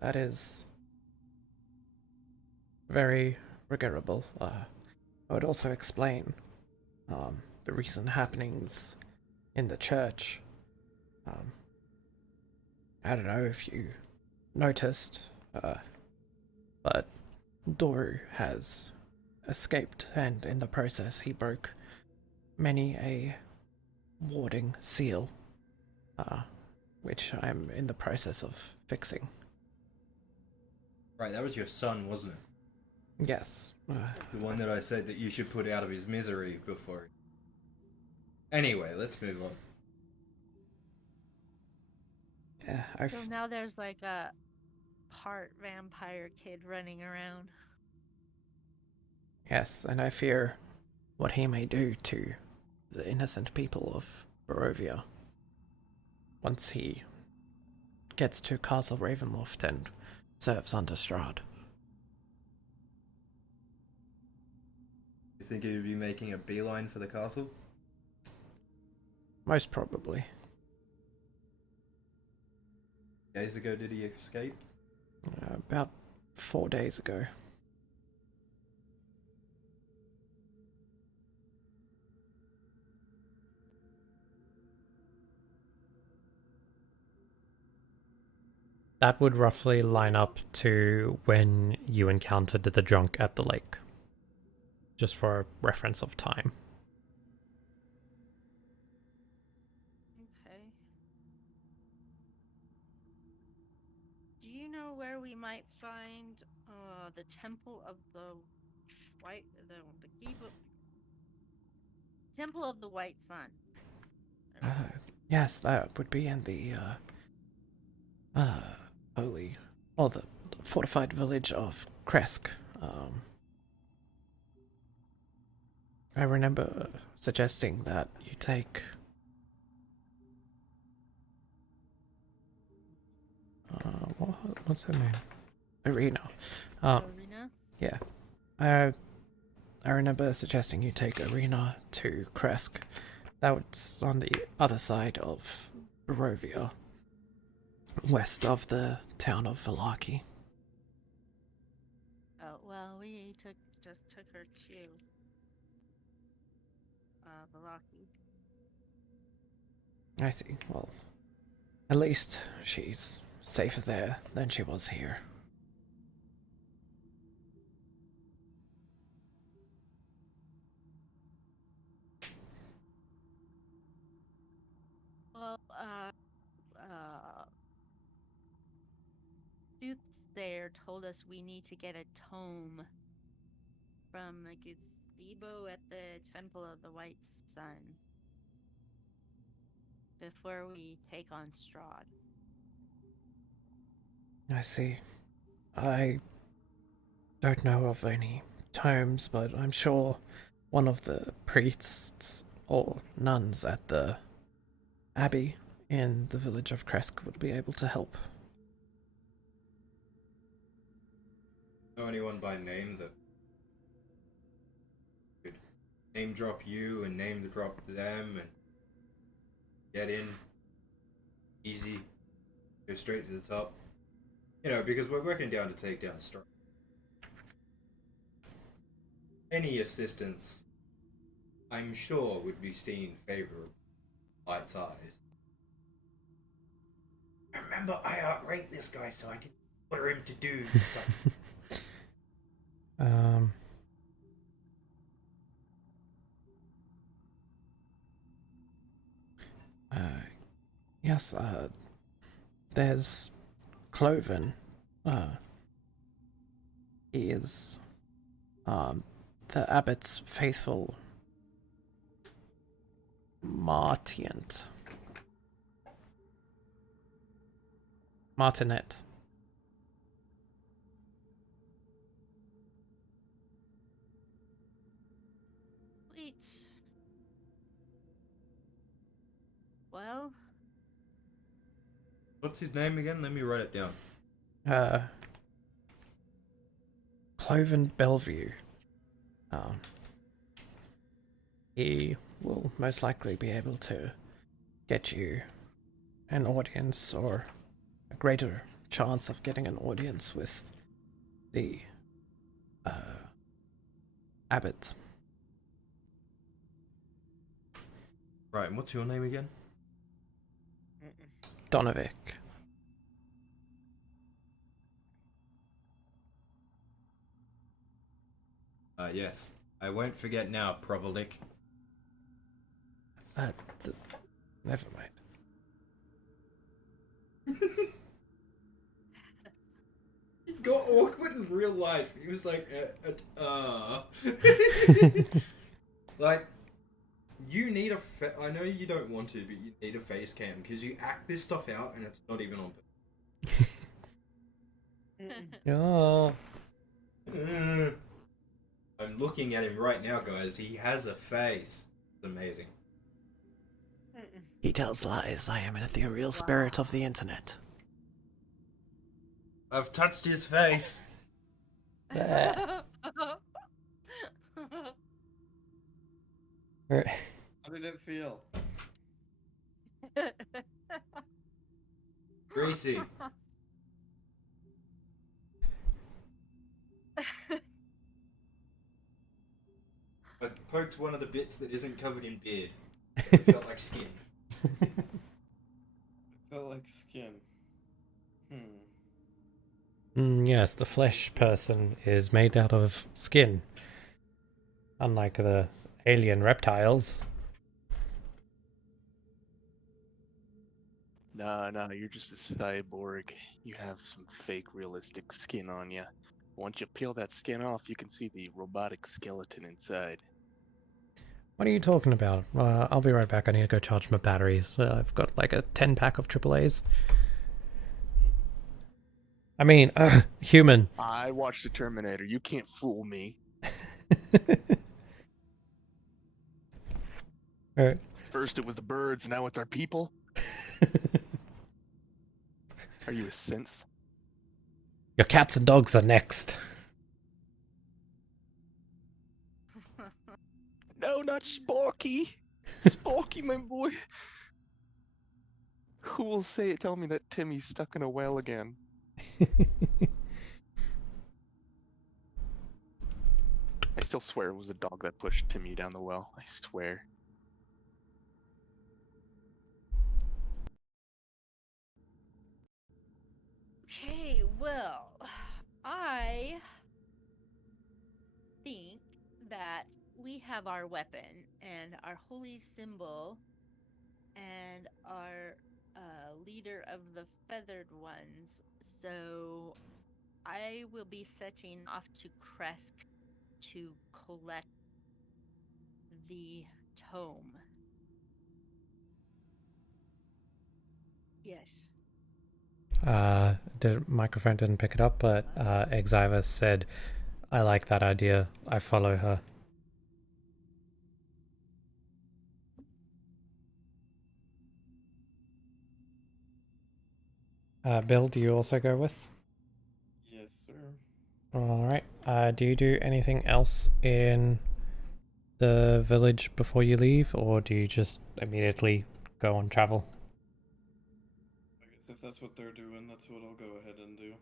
that is very regrettable. I would also explain the recent happenings in the church. I don't know if you noticed, but Doru has escaped, and in the process he broke many a warding seal, which I'm in the process of fixing. Right, that was your son, wasn't it? Yes. The one that I said that you should put out of his misery before. Anyway, let's move on. Yeah, So now there's like a part vampire kid running around. Yes, and I fear what he may do to the innocent people of Barovia once he gets to Castle Ravenloft and serves under Strahd. You think he'd be making a beeline for the castle? Most probably. Days ago did he escape? About 4 days ago. That would roughly line up to when you encountered the drunk at the lake. Just for a reference of time. Okay. Do you know where we might find the Temple of the White, the Temple of the White Sun? Yes, that would be in the holy, well, the fortified village of Kresk. I remember suggesting that you take what's her name? Arena. Arena? Yeah. I remember suggesting you take Arena to Kresk. That's on the other side of Barovia, west of the town of Vallaki. Oh well, we just took her to Vallaki. I see. Well, at least she's safer there than she was here. Well, Soothsayer told us we need to get a tome from a gazebo at the Temple of the White Sun before we take on Strahd. I see. I don't know of any tomes, but I'm sure one of the priests or nuns at the abbey in the village of Kresk would be able to help. Know anyone by name that could name drop you and name drop them and get in easy, go straight to the top? You know, because we're working down to take down Strahd. Any assistance, I'm sure, would be seen favorably. Light's eyes. Remember, I outrank this guy so I can order him to do stuff. Um. Yes, there's Cloven. He is, the abbot's faithful Martinet. Wait. Well, What's his name again? Let me write it down. Cloven Bellevue. He will most likely be able to get you an audience, or a greater chance of getting an audience with the abbot. Right, and what's your name again? Donovic. Yes. I won't forget now, Provolik. Never mind. He got awkward in real life. He was like, Like, you need a I know you don't want to, but you need a face cam, because you act this stuff out and it's not even on Oh. I'm looking at him right now, guys. He has a face. It's amazing. He tells lies. I am an ethereal spirit of the internet. I've touched his face. There. How did it feel? Greasy. I poked one of the bits that isn't covered in beard. It felt like skin. It felt like skin. Yes, the flesh person is made out of skin. Unlike the alien reptiles. Nah, you're just a cyborg. You have some fake realistic skin on you. Once you peel that skin off, you can see the robotic skeleton inside. What are you talking about? I'll be right back. I need to go charge my batteries. I've got like a 10-pack of AAAs. I mean, human. I watched the Terminator. You can't fool me. Alright. First it was the birds, now it's our people. Are you a synth? Your cats and dogs are next. No, not Sporky. Sporky, my boy. Who will say it? Tell me that Timmy's stuck in a well again. I still swear it was the dog that pushed Timmy down the well. I swear. Okay, well, I think that we have our weapon and our holy symbol and our of the feathered ones, so I will be setting off to Kresk to collect the tome. Yes. The microphone didn't pick it up, but Exiva said, I like that idea. I follow her. Bill, do you also go with? Yes, sir. Alright. Do you do anything else in the village before you leave, or do you just immediately go on travel? I guess if that's what they're doing, that's what I'll go ahead and do.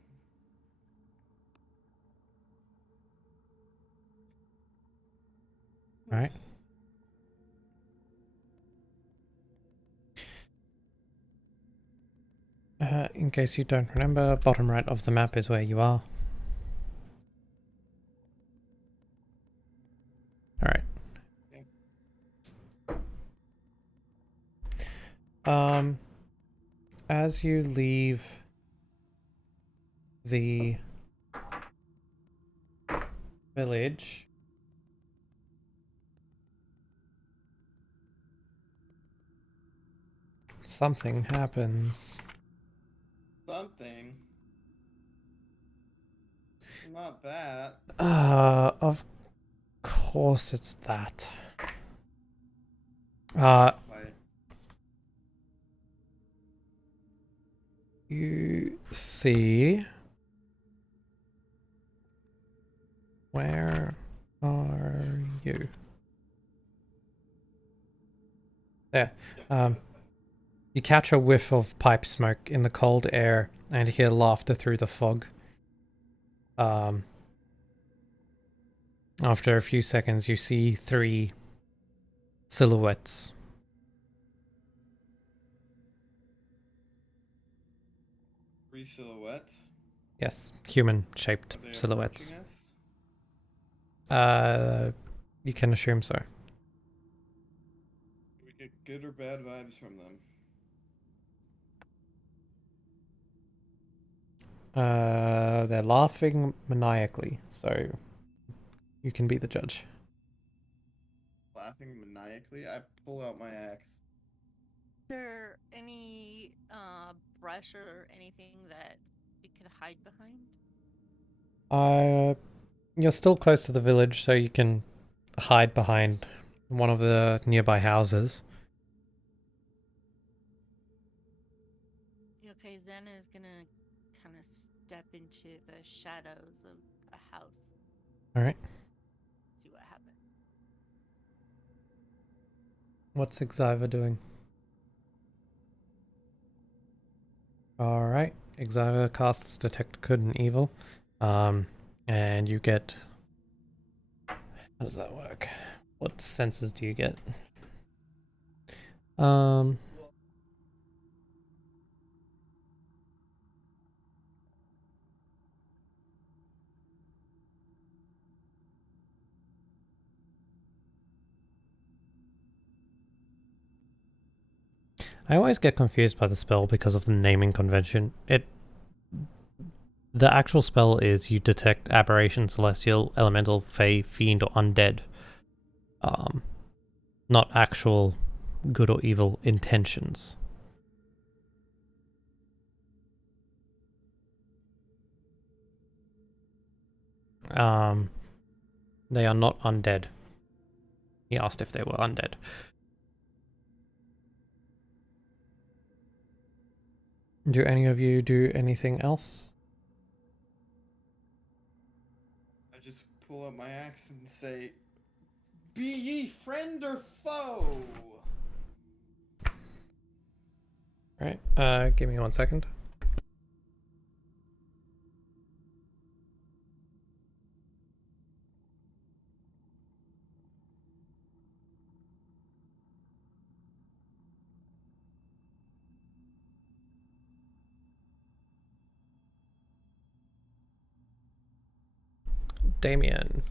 Alright. In case you don't remember, bottom right of the map is where you are. Alright. As you leave the village, something happens. Something. Not that. Of course it's that. Like, You see... Where are you? There. You catch a whiff of pipe smoke in the cold air and hear laughter through the fog. After a few seconds, you see 3 silhouettes. three silhouettes. Yes, human-shaped Are they silhouettes. approaching us? You can assume so. Do we get good or bad vibes from them? They're laughing maniacally, so you can be the judge. Laughing maniacally, I pull out my axe. Is there any brush or anything that we could hide behind? You're still close to the village, so you can hide behind one of the nearby houses. Okay, Xana is gonna kind of step into the shadows of a house. Alright. See what happens. What's Exiva doing? Alright. Exiva casts Detect Good and Evil. And you get... How does that work? What senses do you get? I always get confused by the spell because of the naming convention. The actual spell is you detect aberration, celestial, elemental, fey, fiend, or undead. Not actual good or evil intentions. They are not undead. He asked if they were undead. Do any of you do anything else? I just pull out my axe and say, "Be ye friend or foe?" Right. Give me 1 second. Damien.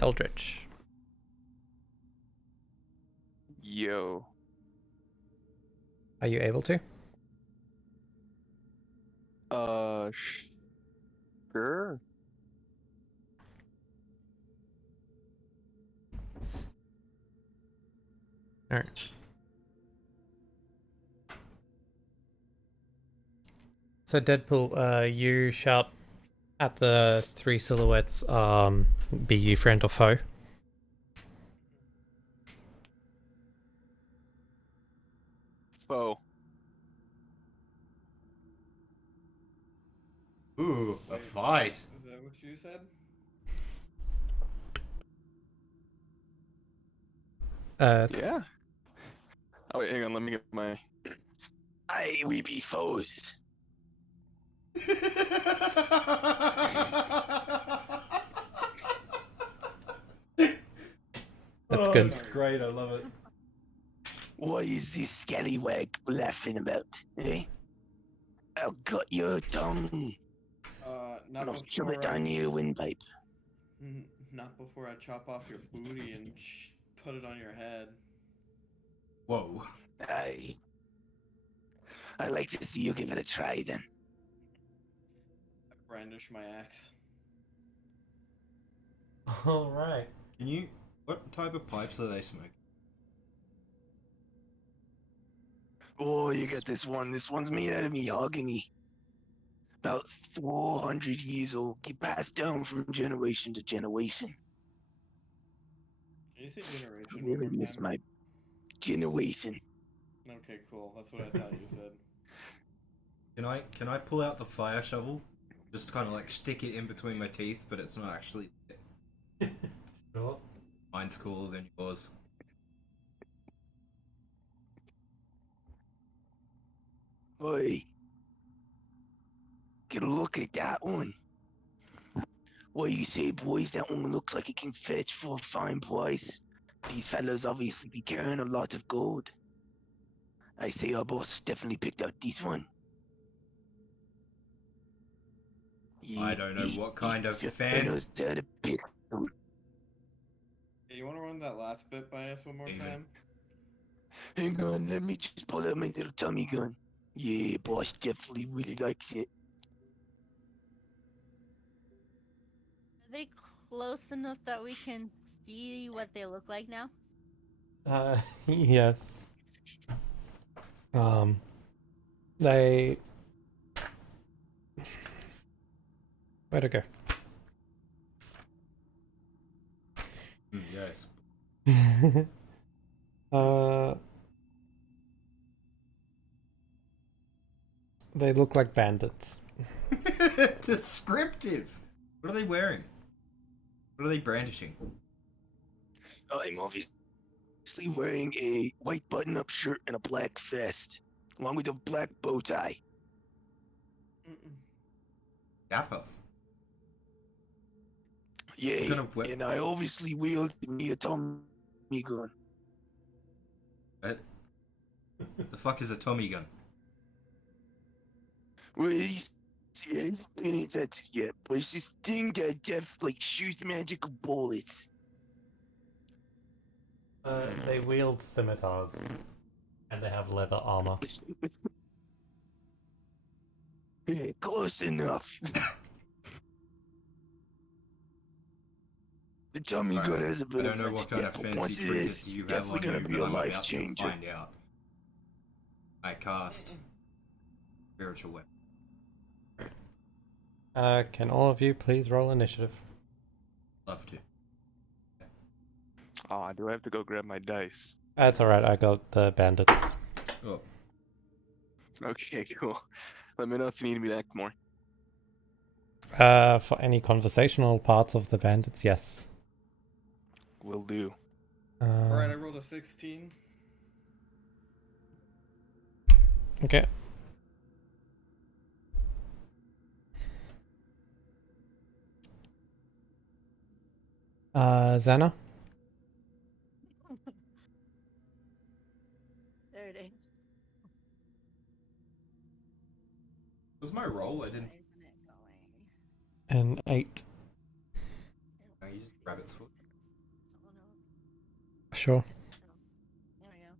Eldritch. Yo. Are you able to? Uh, sure. Alright. So Deadpool, you shout at the three silhouettes, be you friend or foe. Foe. Ooh, a Wait, fight. Is that what you said? Yeah. Oh wait, hang on. Let me get my. Aye, we be foes. That's Oh, good. it's great. I love it. What is this scallywag laughing about, eh? I'll cut your tongue Not and I'll shove before it down your windpipe. not before I chop off your booty and put it on your head. Whoa. Aye. I'd like to see you give it a try then. I brandish my axe. Alright. Can you? What type of pipes are they smoking? Oh, you got this one. This one's made out of mahogany. About 400 years old. Get passed down from generation to generation. Can you say generation one Really more miss time? my generation. Okay, cool. That's what I thought you said. Can I pull out the fire shovel? Just kind of like stick it in between my teeth, but it's not actually. Sure. Mine's cooler than yours. Oi. Get a look at that one. What do you say, boys? That one looks like it can fetch for a fine price. These fellows obviously be carrying a lot of gold. I say our boss definitely picked out this one. I don't know what kind of He fan. knows how to pick them. Hey, you want to run that last bit by us one more David. time? Hang on, let me just pull out my little Tommy gun. Yeah, boss definitely really likes it. Are they close enough that we can see what they look like now? Yes. They... Where'd it go? Yes. They look like bandits. Descriptive. What are they wearing? What are they brandishing? I'm obviously wearing a white button-up shirt and a black vest, along with a black bow tie. Dapper. Yeah, What kind of and I obviously wield me a Tommy gun. What? The fuck is a Tommy gun? Well, he's been invented yet, but it's this thing that like shoots magical bullets. They wield scimitars. And they have leather armor. Yeah, close enough. The Tommy gun hasn't I been don't know what invented kind yet, of but once fancy it is, trinkets it's you have definitely on gonna you, be but a I'm life about to changer. find out. I cast spiritual weapon. Can all of you please roll initiative? Love to. Ah, do I have to go grab my dice? That's alright, I got the bandits. Oh, Okay, cool. Let me know if you need me back more. For any conversational parts of the bandits, yes. Will do. Alright, I rolled a 16. Okay. Xana? There it is. was my roll? I didn't. Why isn't it going? An 8. I used rabbit's foot. Oh no. Sure. There we go.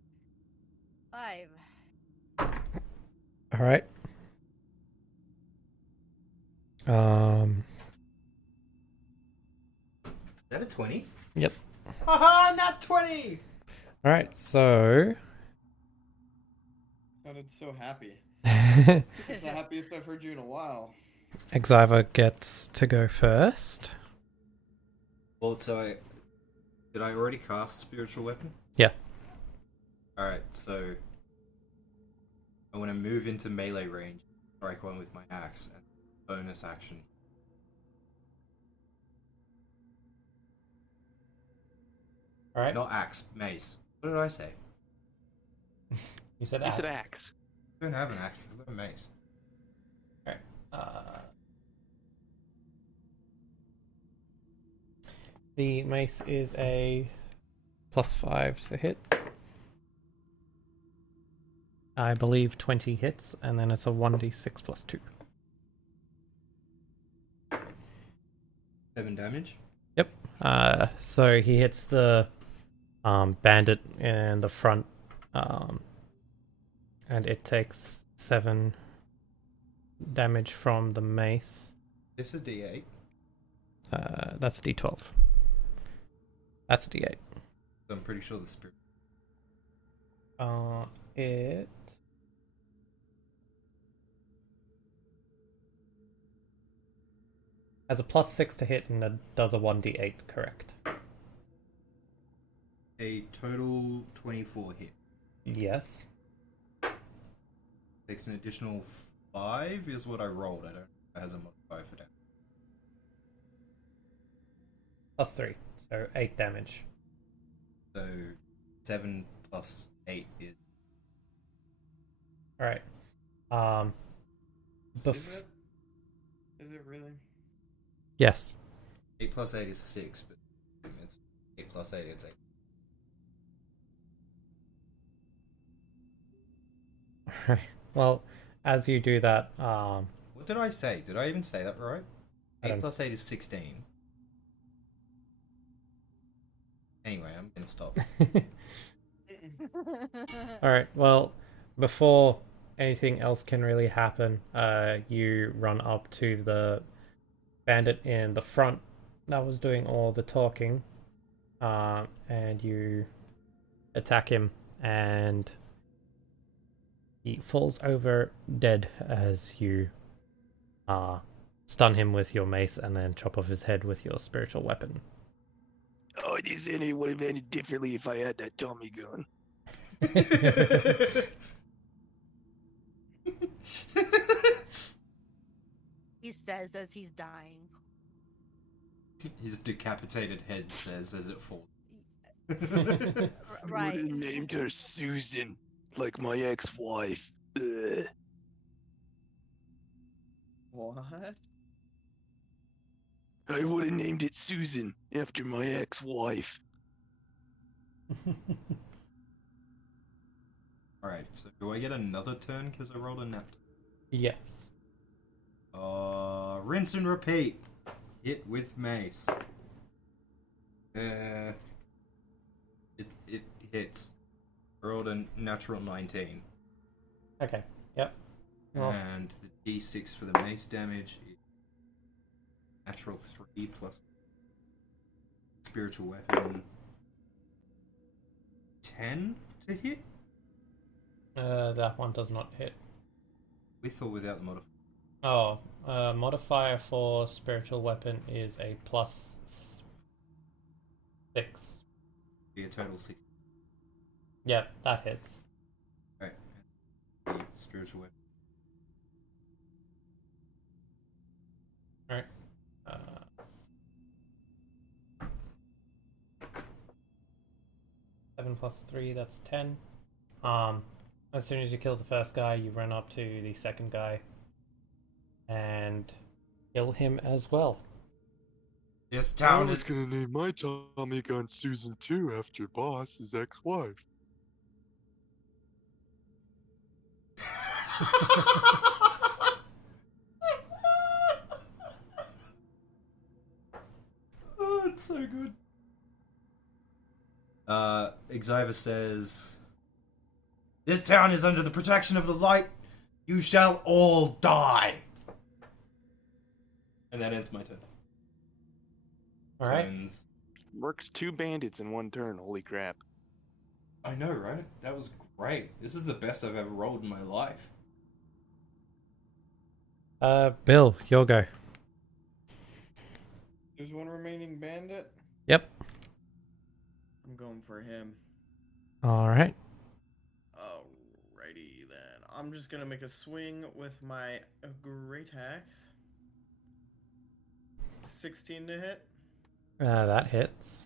5. Alright. Is that a 20? Yep. Haha, not 20! All right, so Sounded so happy. Exiva It's the happiest I've heard you in a while. gets to go first. Well, did I already cast Spiritual Weapon? Yeah. Alright, so I want to move into melee range, strike one with my axe, and bonus action. All right. Not axe, mace. What did I say? You said You axe. said axe. I don't have an axe, I've got a mace. The mace is a +5 to hit. I believe 20 hits, and then it's a 1d6 plus 2. 7 damage. Yep. So he hits the bandit in the front, and it takes 7 damage from the mace. This is a d8. That's a d12. That's a d8. So I'm pretty sure the spirit. It has a +6 to hit and it does a 1d8, correct? A total 24 hit. Yes. Takes an additional 5 is what I rolled. I don't know if it has a modifier for that. +3, so 8 damage. So 7 plus 8 is... Alright. Is it really? Yes. 8 plus 8 is 6, but it's 8 plus 8, it's 8. Right. Well, as you do that, What did I say? Did I even say that right? I 8 don't- plus 8 is 16. Anyway, I'm gonna stop. Alright, well, before anything else can really happen, you run up to the bandit in the front that was doing all the talking, and you attack him, and he falls over dead as you stun him with your mace and then chop off his head with your spiritual weapon. Oh, you said it would have ended differently if I had that Tommy gun. He says as he's dying. His decapitated head says as it falls. I Right. would have named her Susan, like my ex-wife. Ugh. What? I would have named it Susan after my ex-wife. Alright, so do I get another turn because I rolled a nat? Yes. Rinse and repeat. Hit with mace. It hits. I rolled a natural 19. Okay, yep. Well, And the d6 for the mace damage is natural 3 plus spiritual weapon 10 to hit? that one does not hit. With or without the modifier? Oh, modifier for spiritual weapon is a +6. Be a total 6. Yep, that hits. Right. The spiritual weapon. Alright. 7 plus 3, that's 10. As soon as you kill the first guy, you run up to the second guy and kill him as well. This I town was is... gonna name my Tommy gun Susan too after Boss's ex-wife. Oh, it's so good. Exiva says, "This town is under the protection of the light. You shall all die." And that ends my turn. All right. Turns. Works 2 bandits in 1 turn. Holy crap. I know, right? That was great. This is the best I've ever rolled in my life. Bill, your go. There's one remaining bandit. Yep. I'm going for him. All right. Alrighty then. I'm just gonna make a swing with my great axe. 16 to hit. That hits.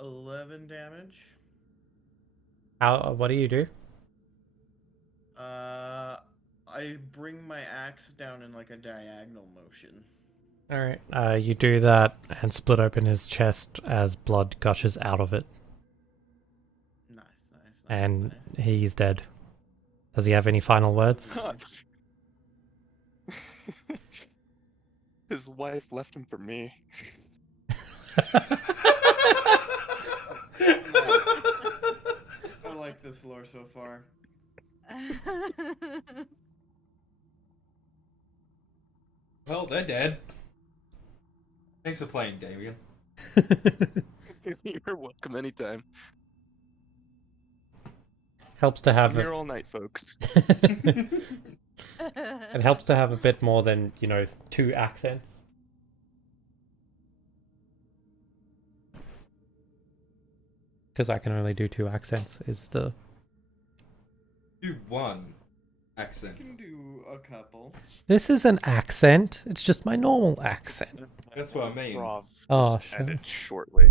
11 damage. What do you do? I bring my axe down in like a diagonal motion. All right. You do that and split open his chest as blood gushes out of it, Nice. and nice. he's dead. Does he have any final words? His wife left him for me. I like this lore so far. Well, they're dead. Thanks for playing, Damien. You're welcome anytime. Helps to I'm have here all night, folks. It helps to have a bit more than, 2 accents. Because I can only do 2 accents, is the... Do 1 accent. You can do a couple. This is an accent. It's just my normal accent. That's what I mean. Improv Oh, just sure. ended shortly.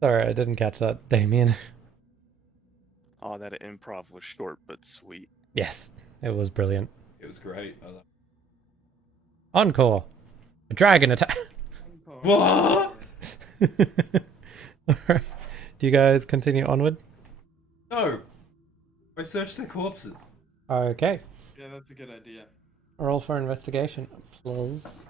Sorry, I didn't catch that, Damien. Oh, that improv was short but sweet. Yes, it was brilliant. It was great. I love Encore. A dragon attack. What? Alright. Do you guys continue onward? No! I searched the corpses. Okay. Yeah, that's a good idea. Roll for investigation, please.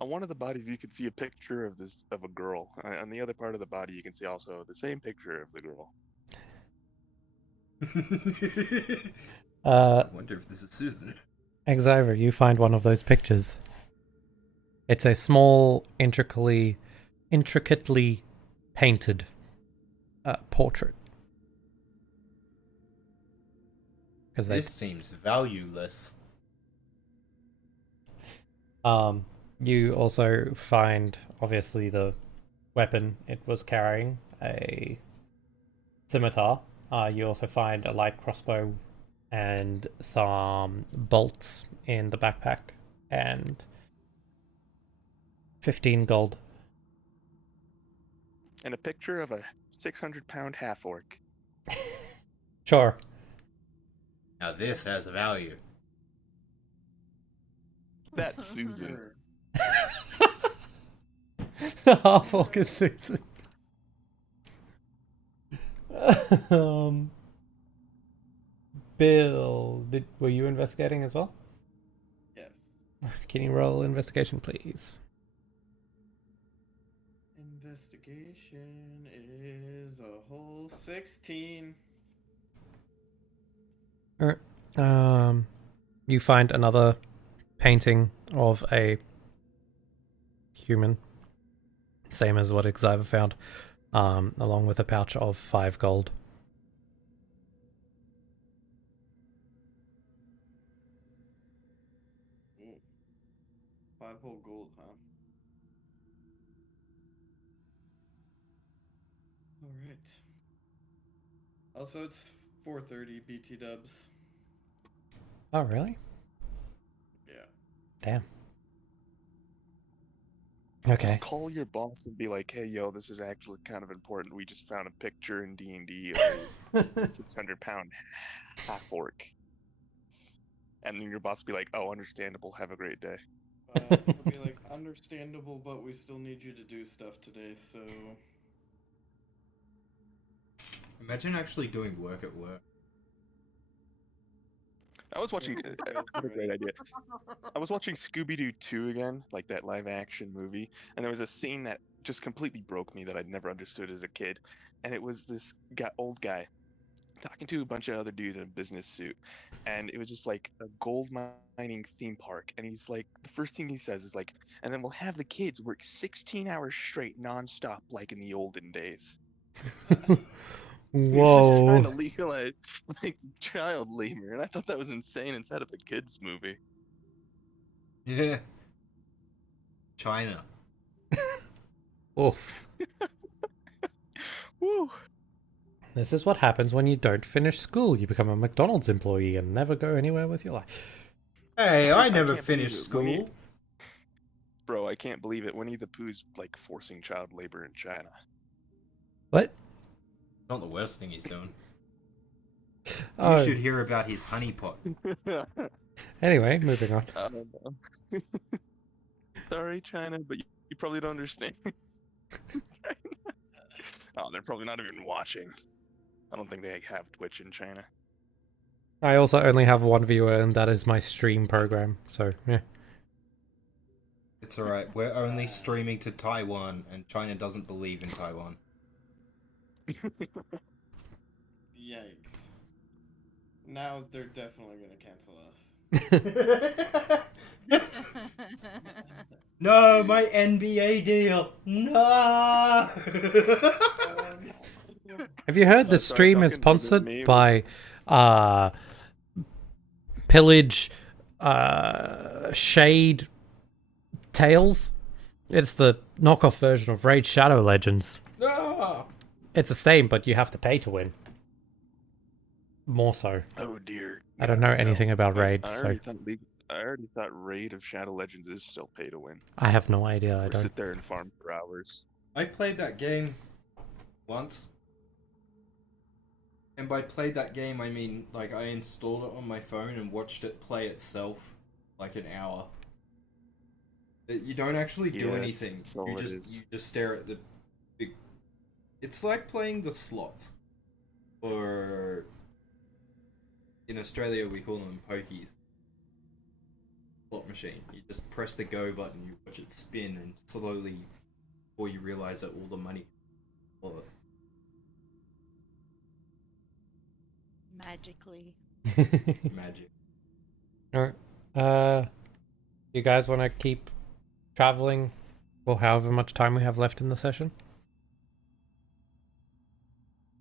On one of the bodies, you can see a picture of a girl. On the other part of the body, you can see also the same picture of the girl. I wonder if this is Susan. Xavier, you find one of those pictures. It's a small, intricately painted portrait. Because This seems valueless. you also find, obviously, the weapon it was carrying, a scimitar. You also find a light crossbow and some bolts in the backpack, and 15 gold. And a picture of a 600-pound half-orc. Sure. Now this has value. That's Susan. The half-orc is Susan. Bill, were you investigating as well? Yes. Can you roll investigation, please? Investigation is a whole 16. You find another painting of a human, same as what Xavier found, along with a pouch of 5 gold. Ooh. 5 whole gold, huh? Alright. Also, it's 4:30 BT dubs. Oh, really? Yeah. Damn. Okay. Just call your boss and be like, "Hey, yo, this is actually kind of important. We just found a picture in D&D of a 600-pound half-orc." And then your boss will be like, "Oh, understandable. Have a great day." It'll be like, understandable, but we still need you to do stuff today, so... Imagine actually doing work at work. I was watching. What a great idea! I was watching Scooby Doo 2 again, like that live action movie, and there was a scene that just completely broke me that I'd never understood as a kid, and it was this old guy talking to a bunch of other dudes in a business suit, and it was just like a gold mining theme park, and he's like, the first thing he says is like, and then we'll have the kids work 16 hours straight nonstop like in the olden days. He was just trying to Whoa. legalize like child labor, and I thought that was insane inside of a kids movie. Yeah. China. Oof. Woo! This is what happens when you don't finish school. You become a McDonald's employee and never go anywhere with your life. Hey, I I never can't believe finished it. Winnie- school. Bro, I can't believe it. Winnie the Pooh's like forcing child labor in China. What? Not the worst thing he's doing. Oh, You should hear about his honeypot. anyway, moving on. I don't know. Sorry, China, but you probably don't understand. Oh, they're probably not even watching. I don't think they have Twitch in China. I also only have one viewer, and that is my stream program. So, yeah. It's alright, we're only streaming to Taiwan, and China doesn't believe in Taiwan. Yikes. Now they're definitely gonna cancel us. No, my NBA deal! No! Have you heard Oh, this sorry, stream is talking to the sponsored memes. by Pillage Shade Tales? It's the knockoff version of Raid Shadow Legends. No! It's the same, but you have to pay to win. More so. Oh dear. I don't know anything about Wait, Raid, I so already thought Raid of Shadow Legends is still pay to win. I have no idea. I Or don't. sit there and farm for hours. I played that game once. And by played that game, I mean, like, I installed it on my phone and watched it play itself, like, an hour. You don't actually do Yeah, anything. that's all You it just is. you just stare at the big... It's like playing the slots. Or... In Australia, we call them pokies. Slot machine. You just press the go button, you watch it spin, and slowly, before you realize that all the money... Well, Magically. magic. Alright. You guys want to keep traveling for however much time we have left in the session?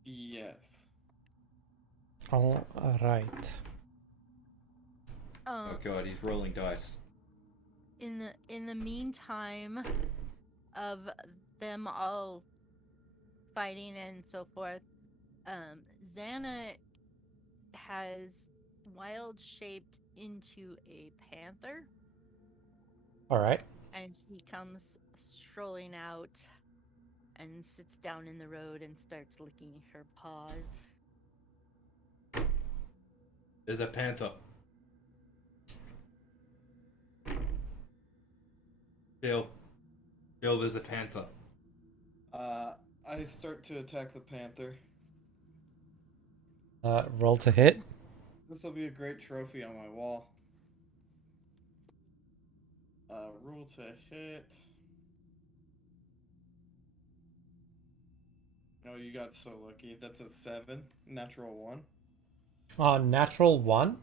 Yes. Alright. Oh god, he's rolling dice. In the meantime of them all fighting and so forth, Xana has wild shaped into a panther, Alright. and she comes strolling out and sits down in the road and starts licking her paws. There's a panther. Bill, there's a panther. I start to attack the panther. Roll to hit. This will be a great trophy on my wall. Roll to hit. Oh, you got so lucky. That's a 7. Natural 1. Natural 1.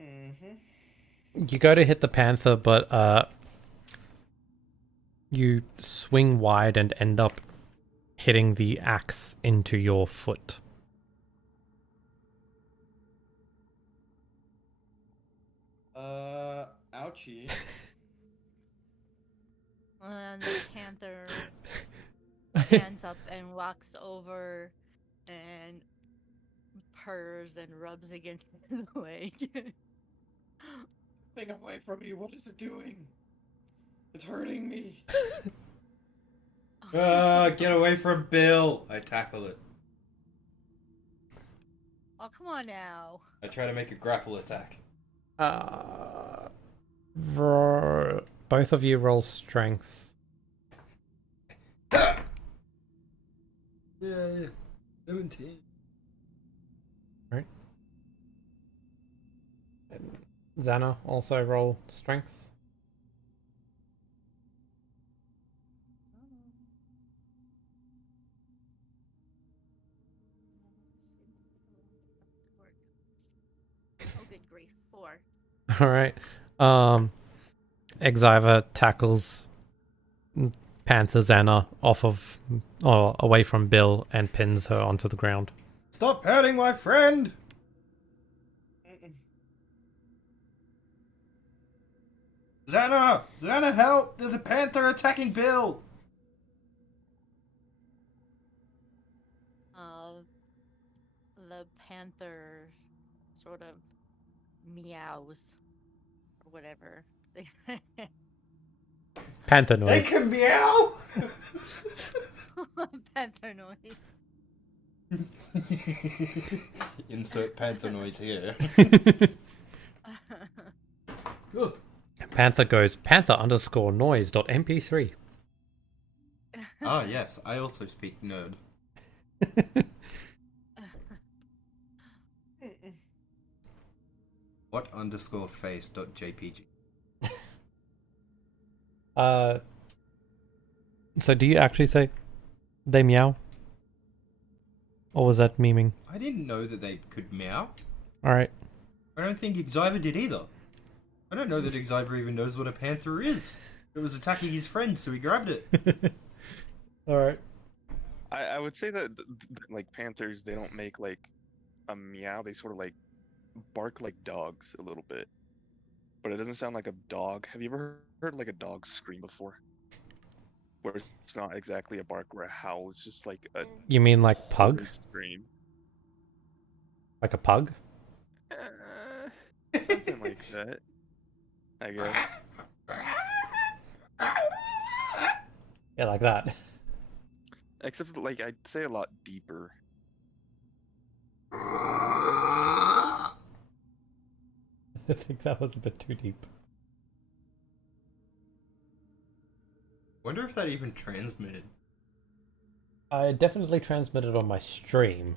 Mm-hmm. You go to hit the panther, but you swing wide and end up hitting the axe into your foot. Ouchie. And the panther stands up and walks over and purrs and rubs against his leg. Thing away from me. What is it doing? It's hurting me. Get away from Bill! I tackle it. Oh, come on now. I try to make a grapple attack. Both of you roll strength. Yeah, 17. Right. Xana, also roll strength. Oh, good grief. 4. All right. Exiva tackles Panther Xana off of, or away from Bill, and pins her onto the ground. Stop hurting my friend! Xana! Xana, help! There's a panther attacking Bill! The panther sort of meows or whatever. Panther They noise. can meow! Panther noise. Insert panther noise here. Panther goes panther_noise.mp3. Ah, yes, I also speak nerd. What_face.jpg. So do you actually say they meow? Or was that memeing? I didn't know that they could meow. Alright. I don't think Exiva did either. I don't know that Exiva even knows what a panther is. It was attacking his friend, so he grabbed it. Alright. I would say that like panthers, they don't make like a meow. They sort of like bark like dogs a little bit, but it doesn't sound like a dog. Have you ever heard like a dog scream before? Where it's not exactly a bark or a howl. It's just like a You mean like pug? scream. Like a pug? Something like that, I guess. Yeah, like that. Except like I'd say a lot deeper. I think that was a bit too deep. Wonder if that even transmitted. I definitely transmitted on my stream.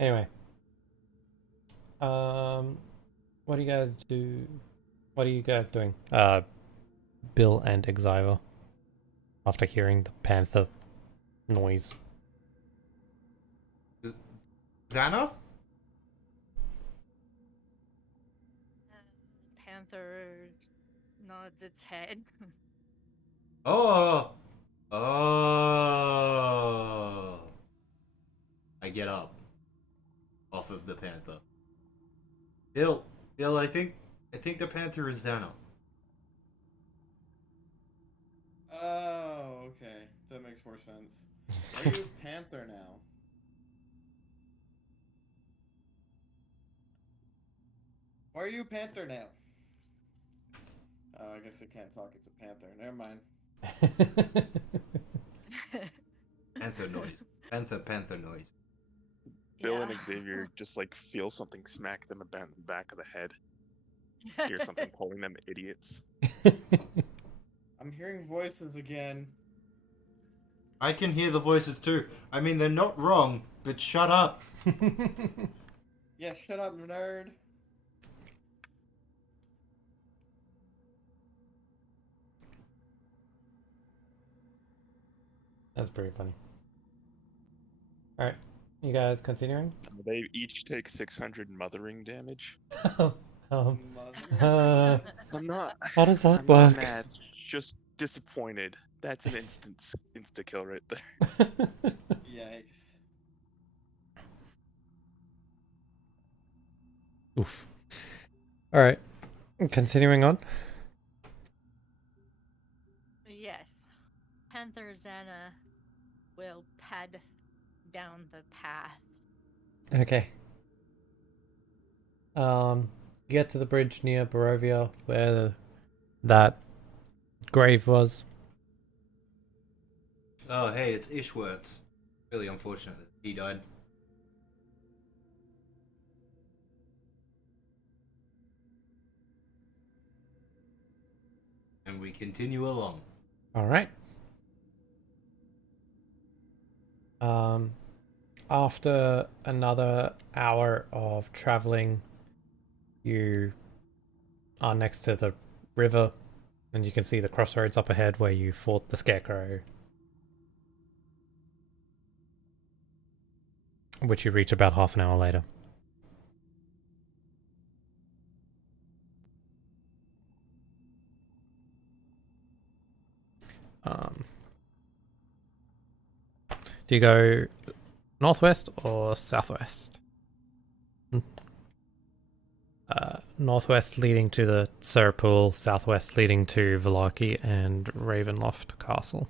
Anyway. What do you guys do? What are you guys doing? Bill and Exiva. After hearing the panther noise. Xana? Panther nods its head. Oh! Oh! I get up. Off of the panther. Bill, I think the panther is Xana. Oh, okay. That makes more sense. Are you a panther now? Are you a panther now? Oh, I guess it can't talk. It's a panther. Never mind. Panther noise. Panther noise. Bill and Xavier just like feel something smack them about the back of the head. Hear something calling them idiots. I'm hearing voices again. I can hear the voices too. I mean, they're not wrong, but shut up. Yeah, shut up, nerd. That's pretty funny. Alright, you guys continuing? They each take 600 mothering damage. Um, Mother. I'm not. how does that I'm work? not mad. Just disappointed. That's an insta kill right there. Yikes. Oof. Alright, continuing on. Yes. Panther Xana will pad down the path. Okay. You get to the bridge near Barovia where that grave was. Oh, hey, it's Ishwertz. Really unfortunate that he died. And we continue along. Alright. After another hour of traveling You are next to the river, and you can see the crossroads up ahead where you fought the Scarecrow, which you reach about half an hour later. Do you go northwest or southwest? Northwest leading to the Serpool, southwest leading to Vallaki and Ravenloft Castle.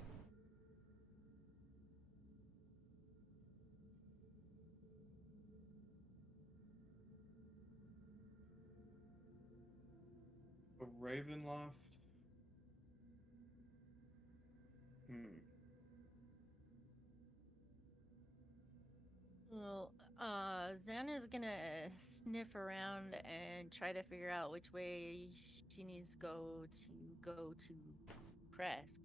Ravenloft. Well, Xana's gonna sniff around and try to figure out which way she needs to go to Kresk.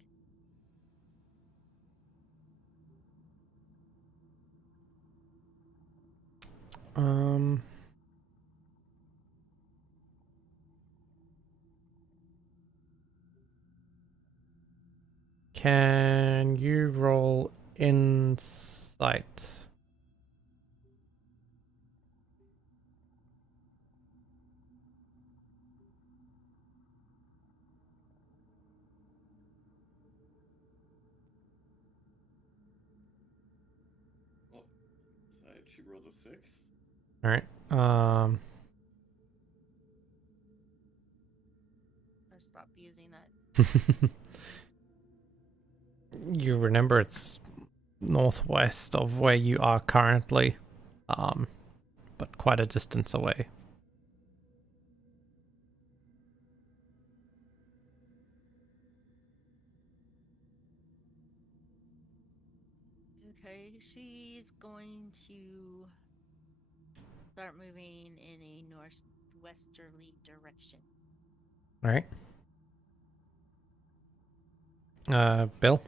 Can you roll insight? Well, she rolled a 6. All right. Or stop using that. You remember it's northwest of where you are currently, but quite a distance away. Okay, she's going to start moving in a northwesterly direction. All right. Bill?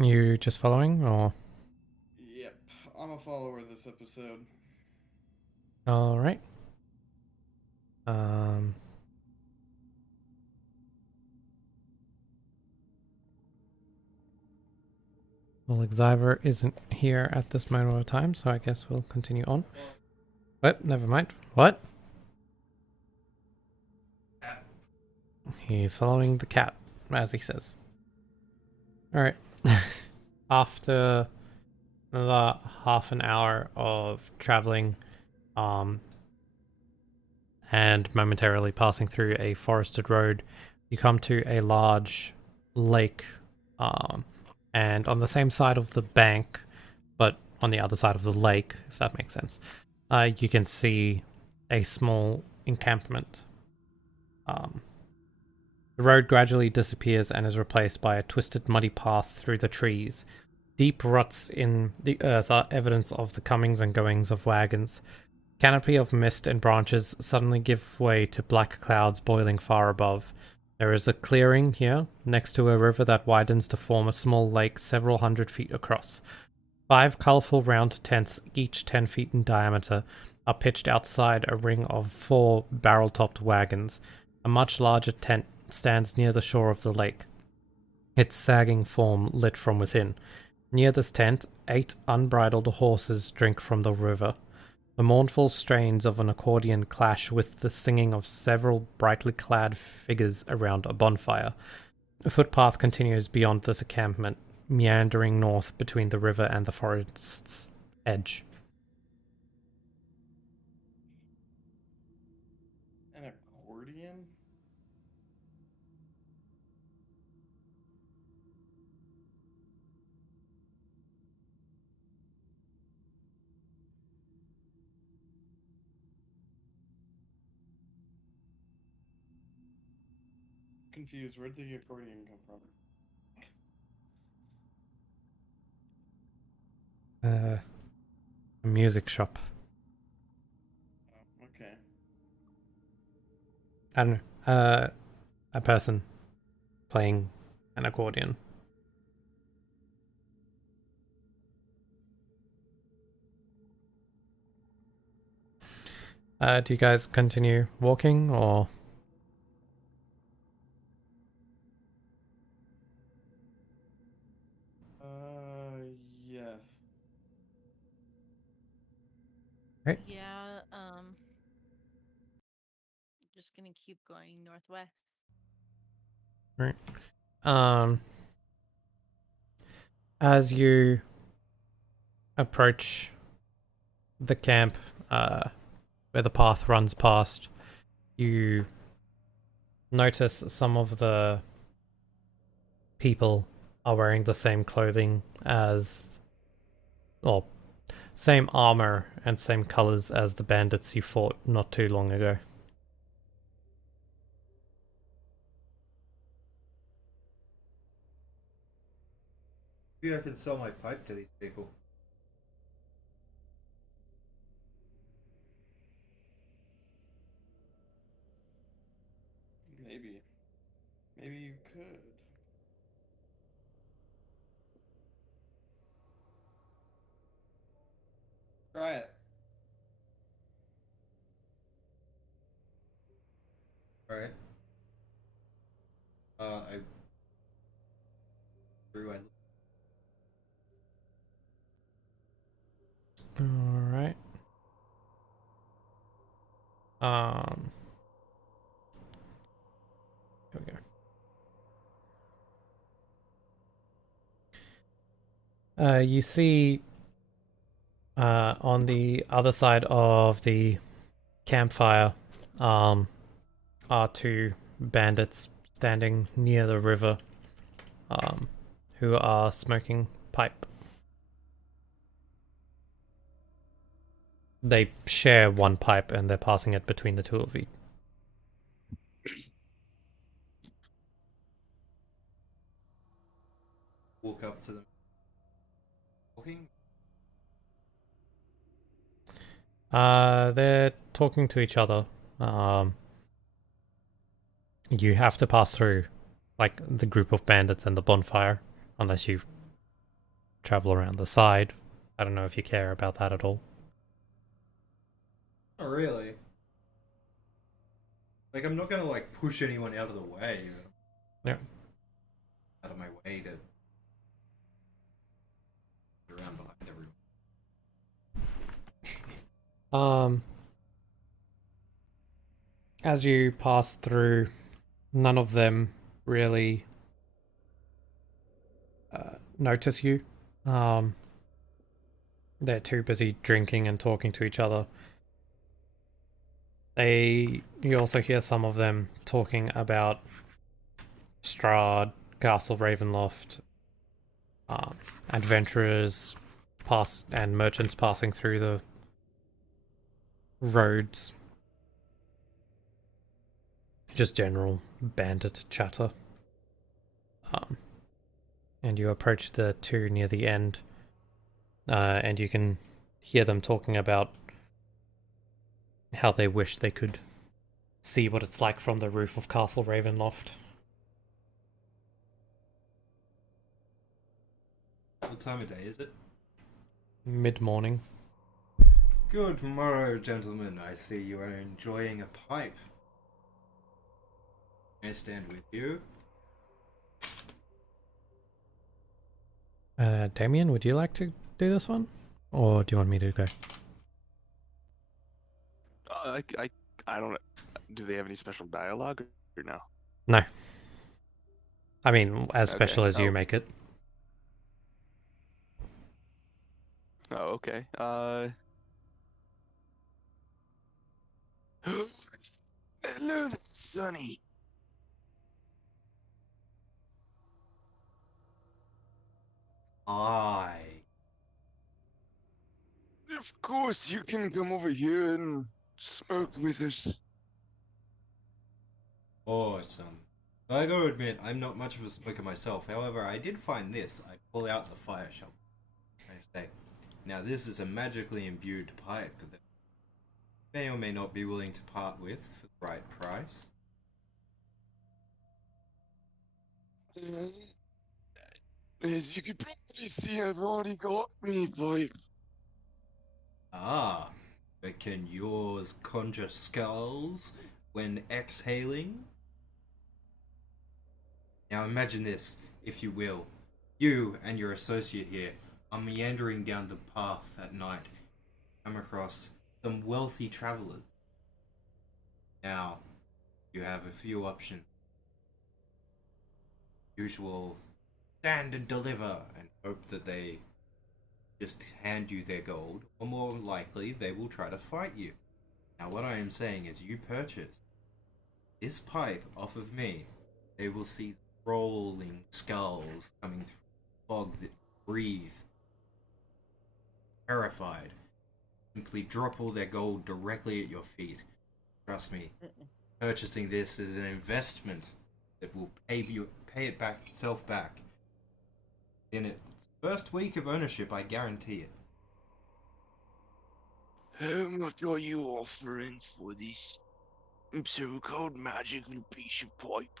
You just following, or? Yep, I'm a follower of this episode. All right. Well, Xyver isn't here at this moment of time, so I guess we'll continue on. What? Never mind. What? He's following the cat, as he says. Alright. After another half an hour of traveling, and momentarily passing through a forested road, you come to a large lake, and on the same side of the bank, but on the other side of the lake, if that makes sense, you can see a small encampment. The road gradually disappears and is replaced by a twisted, muddy path through the trees. Deep ruts in the earth are evidence of the comings and goings of wagons. Canopy of mist and branches suddenly give way to black clouds boiling far above. There is a clearing here, next to a river that widens to form a small lake several hundred feet across. 5 colourful round tents, each 10 feet in diameter, are pitched outside a ring of 4 barrel-topped wagons. A much larger tent stands near the shore of the lake, its sagging form lit from within. Near this tent, 8 unbridled horses drink from the river. The mournful strains of an accordion clash with the singing of several brightly clad figures around a bonfire. A footpath continues beyond this encampment, meandering north between the river and the forest's edge. An accordion? Confused. Where'd the accordion come from? A music shop. Oh, okay. I don't know. A person playing an accordion. Do you guys continue walking or? Yes. Right. Yeah, just gonna keep going northwest. Right. As you approach the camp, where the path runs past, you notice some of the people are wearing the same clothing as, well, same armor and same colors as the bandits you fought not too long ago. Maybe I can sell my pipe to these people. Maybe. Maybe you could. Try it. Alright. I drew. Alright. Here we go. You see on the other side of the campfire are two bandits standing near the river who are smoking pipe. They share one pipe and they're passing it between the two of you. Walk up to them. Walking? They're talking to each other. You have to pass through, like, the group of bandits and the bonfire, unless you travel around the side. I don't know if you care about that at all. Not really. Like, I'm not gonna, like, push anyone out of the way. Yeah. Out of my way to get around behind everyone. As you pass through, none of them really notice you. They're too busy drinking and talking to each other. You also hear some of them talking about Strahd, Castle Ravenloft, adventurers and merchants passing through the roads. Just general bandit chatter. And you approach the two near the end, and you can hear them talking about how they wish they could see what it's like from the roof of Castle Ravenloft. What time of day is it? Mid-morning. Good morrow, gentlemen. I see you are enjoying a pipe. May I stand with you? Damien, would you like to do this one? Or do you want me to go? I don't. Do they have any special dialogue or no? No. I mean, as special Okay. as you make it. Oh, okay. Hello, Sonny. Of course, you can come over here and smoke with us. Awesome. I gotta admit, I'm not much of a smoker myself. However, I did find this. I pull out the fire shovel. I say, now this is a magically imbued pipe that may or may not be willing to part with for the right price. As you could probably see, I've already got me pipe. Ah, But can yours conjure skulls when exhaling? Now imagine this, if you will. You and your associate here are meandering down the path at night. Come across some wealthy travelers. Now, you have a few options. Usual stand and deliver and hope that they just hand you their gold, or more likely they will try to fight you. Now what I am saying is you purchase this pipe off of me, they will see rolling skulls coming through fog that breathe. Terrified. Simply drop all their gold directly at your feet. Trust me, purchasing this is an investment that will pay itself back. In its first week of ownership, I guarantee it. How much are you offering for this so-called magical piece of pipe?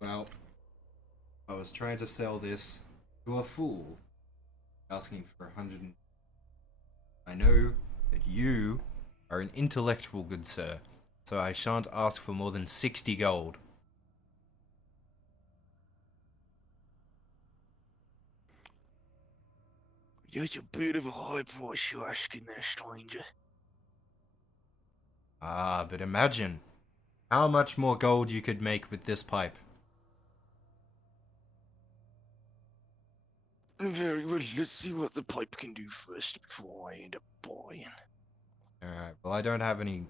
Well, I was trying to sell this to a fool, asking for 100. I know that you are an intellectual, good sir, so I shan't ask for more than 60 gold. That's a bit of a high price you're asking there, stranger. Ah, but imagine how much more gold you could make with this pipe. Very well, let's see what the pipe can do first before I end up buying. Alright, well I don't have any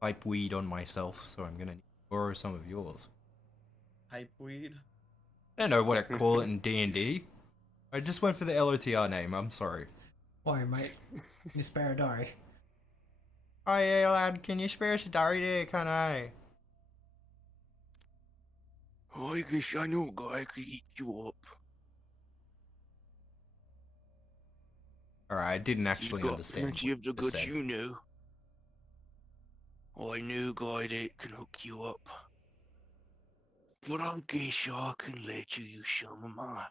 pipe weed on myself, so I'm gonna borrow some of yours. Pipe weed. I don't know what to call it in D&D. I just went for the LOTR name, I'm sorry. Why, mate? You spare a diary. Oh yeah, lad, can you spare us a diary there, can I? I guess I know a guy could eat you up. Alright, I didn't actually You've got understand plenty what of the you goods said. you know. I know a guy that can hook you up. But I guess I can let you use some of mine.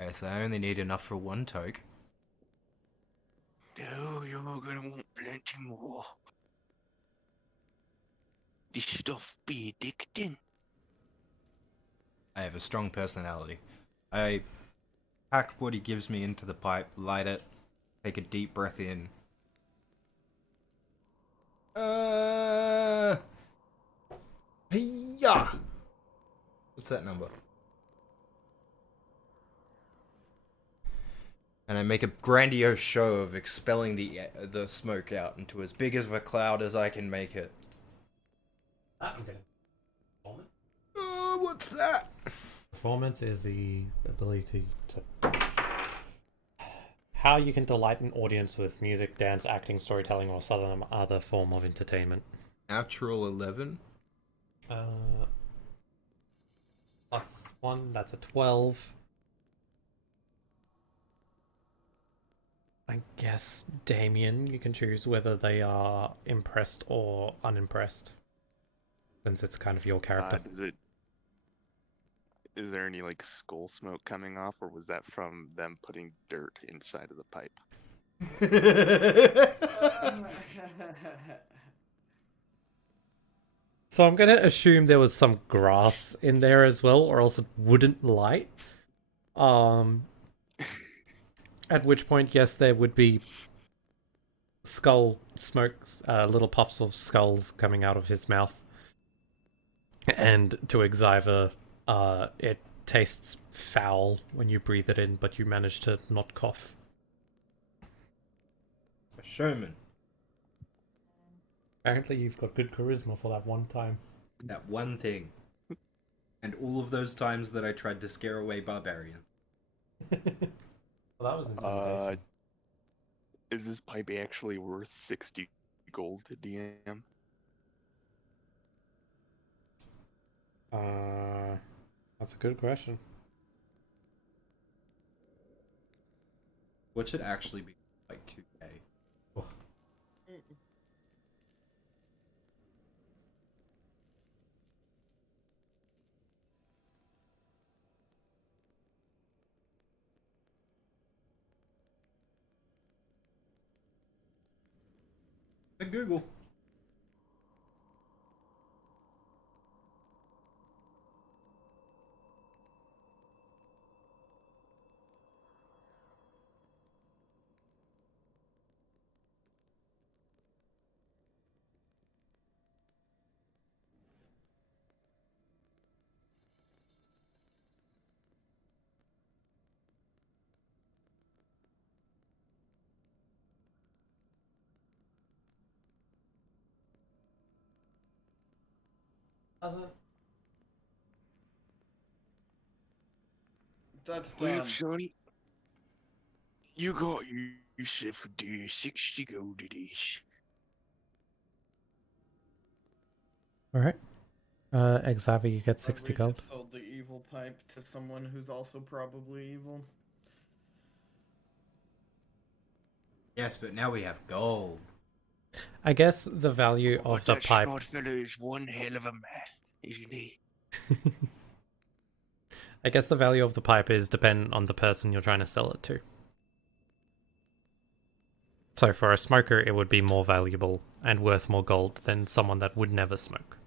Okay, so I only need enough for one toke. No, you're gonna want plenty more. This stuff be addicting. I have a strong personality. I pack what he gives me into the pipe, light it, take a deep breath in. Yeah. What's that number? And I make a grandiose show of expelling the smoke out into as big of a cloud as I can make it. I'm gonna. What's that? Performance is the ability to how you can delight an audience with music, dance, acting, storytelling, or some other form of entertainment. Natural 11. +1, that's a 12. I guess Damien, you can choose whether they are impressed or unimpressed, since it's kind of your character. Is there any like skull smoke coming off, or was that from them putting dirt inside of the pipe? So I'm gonna assume there was some grass in there as well, or else it wouldn't light. At which point, yes, there would be skull smokes, little puffs of skulls coming out of his mouth. And to Exiver, it tastes foul when you breathe it in, but you manage to not cough. A showman. Apparently you've got good charisma for that one time. That one thing. And all of those times that I tried to scare away barbarians. Well, that was intimidation. Is this pipe actually worth 60 gold to DM? That's a good question. What should actually be like 2k? Google. Doesn't. That's Well, done. Sonny, you got yourself a dear 60 gold it is. Alright. Xavier, you get 60 Probably gold. just sold the evil pipe to someone who's also probably evil. Yes, but now we have gold. I guess the value Oh, of the that pipe. Scott fella is one hell of a man, isn't he? I guess the value of the pipe is dependent on the person you're trying to sell it to. So for a smoker, it would be more valuable and worth more gold than someone that would never smoke.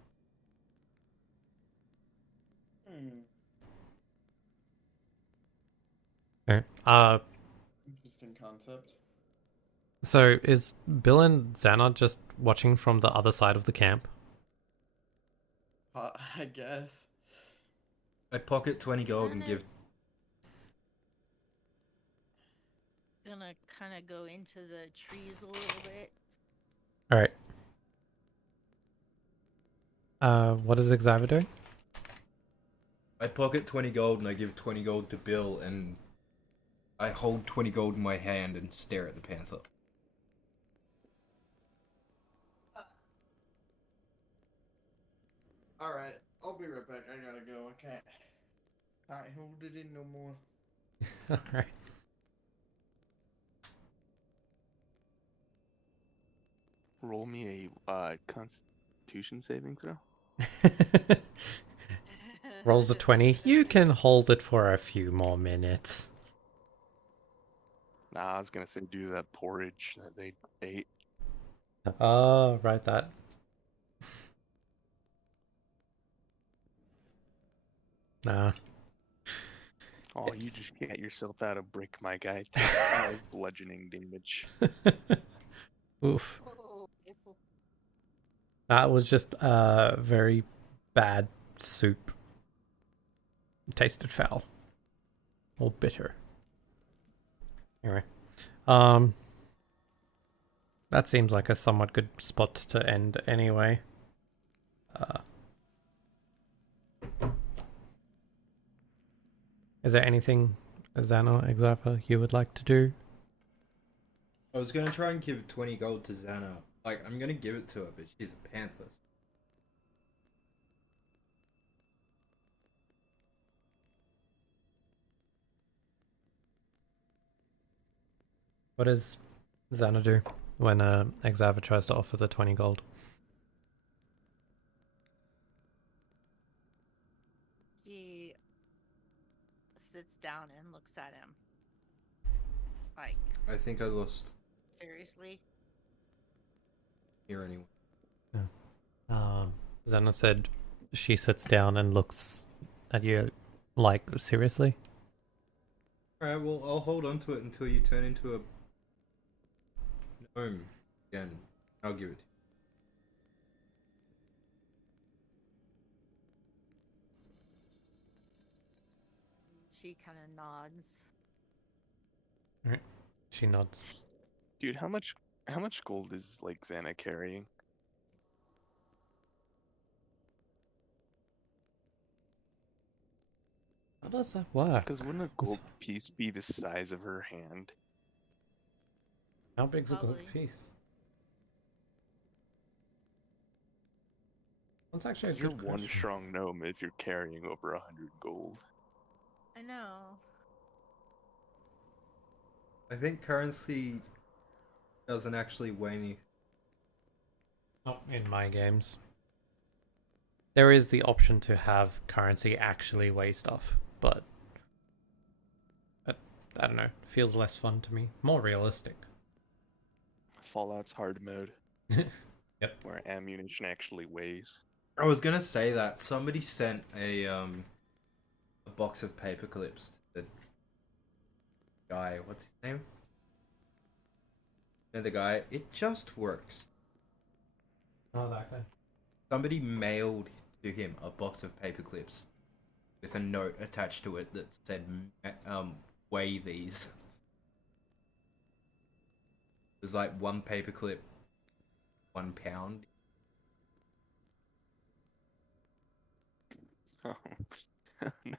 Okay. Interesting concept. So is Bill and Xana just watching from the other side of the camp? I guess. I pocket 20 gold and give. Gonna kind of go into the trees a little bit. Alright. What is Xavier doing? I pocket 20 gold and I give 20 gold to Bill, and I hold 20 gold in my hand and stare at the panther. Alright, I'll be right back. I gotta go. I can't hold it in no more. Alright. Roll me a Constitution saving throw. Rolls a 20. You can hold it for a few more minutes. Nah, I was gonna say do that porridge that they ate. Oh, right that. Nah. Oh, you just get yourself out of brick, my guy. Take 5 bludgeoning damage. Oof. Oh, That was just very bad soup. It tasted foul. Or bitter. Anyway. That seems like a somewhat good spot to end anyway. Is there anything, Xana, Xavier, you would like to do? I was gonna try and give 20 gold to Xana. Like, I'm gonna give it to her, but she's a panther. What does Xana do when Xavier tries to offer the 20 gold? he sits down and looks at him. Like, I think I lost seriously? here anyway. Xana said she sits down and looks at you like, seriously? Alright, well, I'll hold on to it until you turn into a gnome again. I'll give it to you. She kind of nods. Alright. She nods. Dude, how much gold is like Xana carrying? How does that work? Because wouldn't a gold piece be the size of her hand? How big's a gold Probably. piece? That's actually a Because you're good one question. strong gnome if you're carrying over 100 gold. I know. I think currency doesn't actually weigh anything. Not in my games. There is the option to have currency actually weigh stuff, but I don't know. Feels less fun to me. More realistic. Fallout's hard mode. where ammunition actually weighs. I was gonna say that somebody sent a box of paper clips to the guy. What's his name? And the guy, it just works. Oh, that guy. Somebody mailed to him a box of paper clips with a note attached to it that said, weigh these. It was like one paperclip, 1 pound. Oh. No.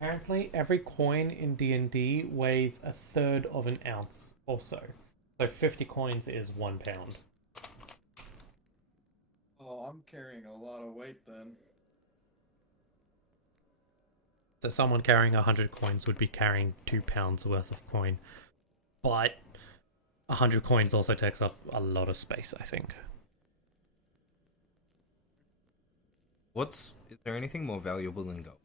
Apparently, every coin in D&D weighs a third of an ounce or so. So 50 coins is 1 pound. Oh, I'm carrying a lot of weight then. So someone carrying 100 coins would be carrying 2 pounds worth of coin. But 100 coins also takes up a lot of space, I think. Is there anything more valuable than gold?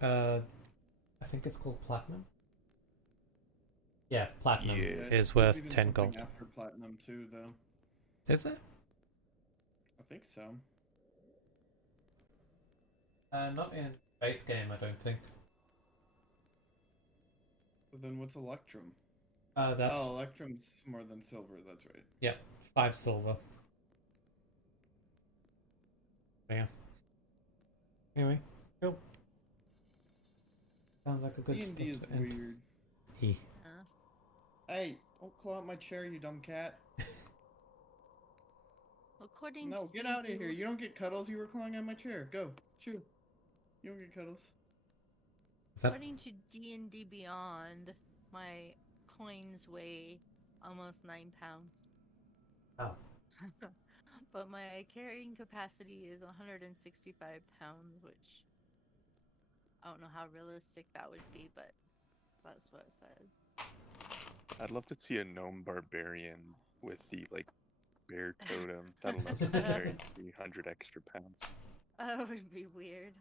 I think it's called platinum. Yeah, platinum Yeah. is There's worth even 10 something gold. after platinum too, though. Is it? I think so. Not in base game, I don't think. But then what's electrum? That's Oh, electrum's more than silver. That's right. yeah, 5 silver. Yeah. Anyway, cool. Sounds like a good D&D is spot to end. weird. He. Hey, don't claw at my chair, you dumb cat. According No, to get out of here. You don't get cuddles. You were clawing at my chair. Go. Shoo. You don't get cuddles. Is that According to D&D Beyond, my coins weigh almost 9 pounds. oh. But my carrying capacity is 165 pounds, which I don't know how realistic that would be, but that's what it said. I'd love to see a gnome barbarian with the bear totem that allows him to carry 300 extra pounds. That would be weird.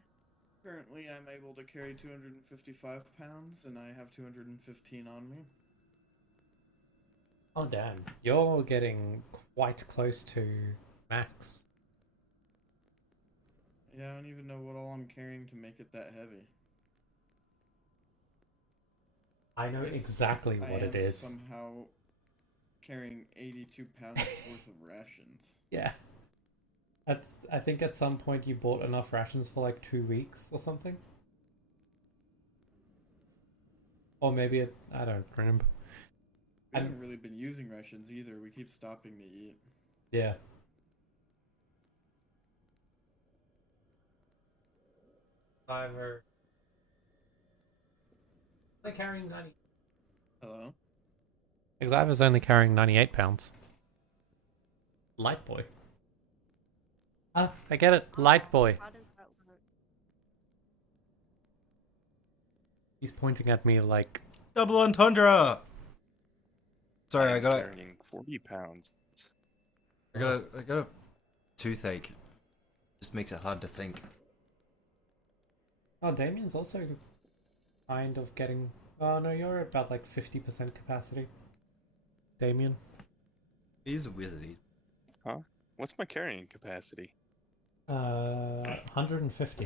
Currently, I'm able to carry 255 pounds, and I have 215 on me. Oh damn, you're getting quite close to max. Yeah, I don't even know what all I'm carrying to make it that heavy. I know Yes, exactly I what it am is. somehow carrying 82 pounds worth of rations. Yeah. I think at some point you bought enough rations for like 2 weeks or something. Or maybe I don't remember. We haven't really been using rations either. We keep stopping to eat. Yeah. Fiverr. They're carrying 90. Hello? Xavia's only carrying 98 pounds. Light boy. Ah, I get it. Light boy. How does that work? He's pointing at me like, Double entendre! Sorry, I I'm got carrying 40 pounds. a toothache. Just makes it hard to think. oh, Damien's also kind of getting. Oh no, you're about like 50% capacity. Damien. He's a wizard. Huh? What's my carrying capacity? 150.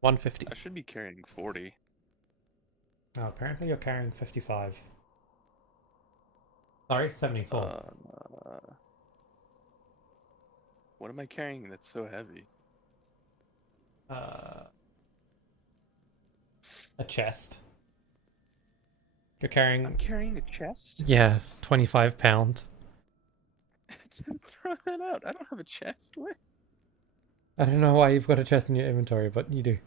150. I should be carrying 40. Oh, apparently you're carrying 55. Sorry, 74. What am I carrying that's so heavy? A chest. You're carrying. I'm carrying a chest? Yeah, 25 pound. Throw that out. I don't have a chest. What? I don't know why you've got a chest in your inventory, but you do.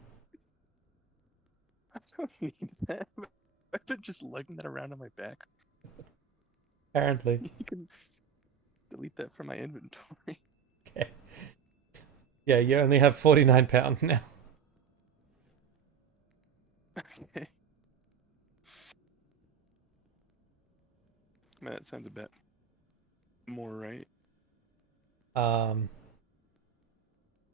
I don't need that. I've been just lugging that around on my back. Apparently. You can delete that from my inventory. Okay. Yeah, you only have 49 pound now. Okay. Man, that sounds a bit more right.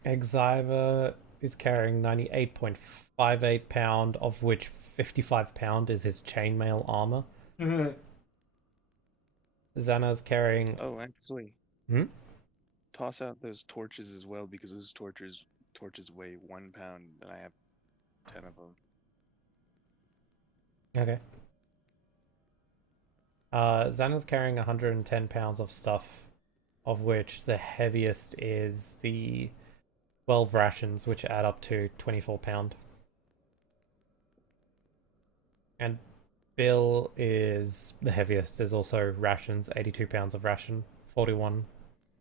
Exiver is carrying 98.58 pound, of which 55 pound is his chainmail armor. Xana's carrying. Oh, actually, Hmm? toss out those torches as well because those torches weigh 1 pound, and I have 10 of them. Okay. Xana's carrying 110 pounds of stuff, of which the heaviest is the 12 rations, which add up to 24 pound. And Bill is the heaviest. There's also rations, 82 pounds of ration, 41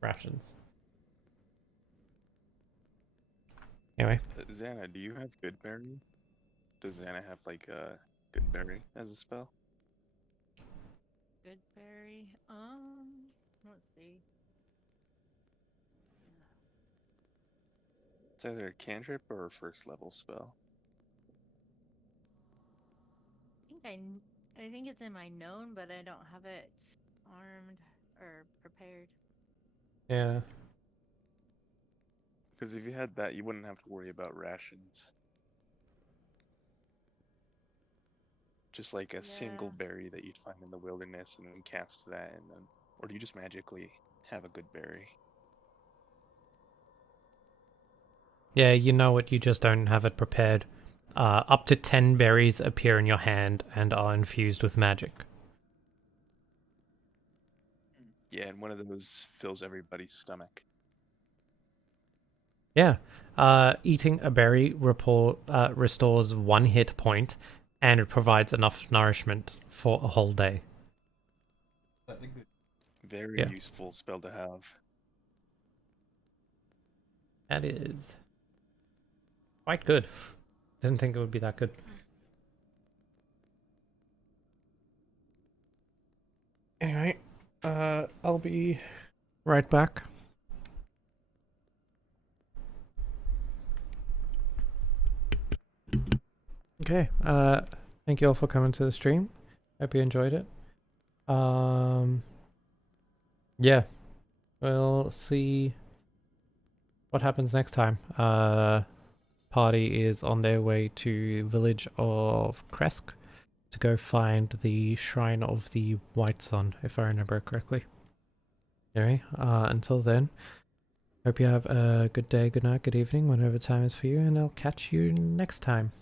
rations. Anyway, Xana, do you have good berry? Does Xana have like a good berry as a spell? Good berry. Let's see. It's either a cantrip or a first level spell. I think it's in my known, but I don't have it armed or prepared. yeah. Because if you had that, you wouldn't have to worry about rations. Just like a single Yeah. berry that you'd find in the wilderness and then cast that, and then, or do you just magically have a good berry? Yeah, you know it, you just don't have it prepared. Up to 10 berries appear in your hand and are infused with magic. Yeah, and one of those fills everybody's stomach. Yeah. Eating a berry restores 1 hit point, and it provides enough nourishment for a whole day. Very Yeah. useful spell to have. That is quite good. Didn't think it would be that good. Anyway, I'll be right back. Okay, thank you all for coming to the stream. Hope you enjoyed it. Yeah, we'll see what happens next time. Party is on their way to village of Kresk to go find the Shrine of the White Sun, if I remember correctly. Anyway, until then, hope you have a good day, good night, good evening, whatever time is for you, and I'll catch you next time.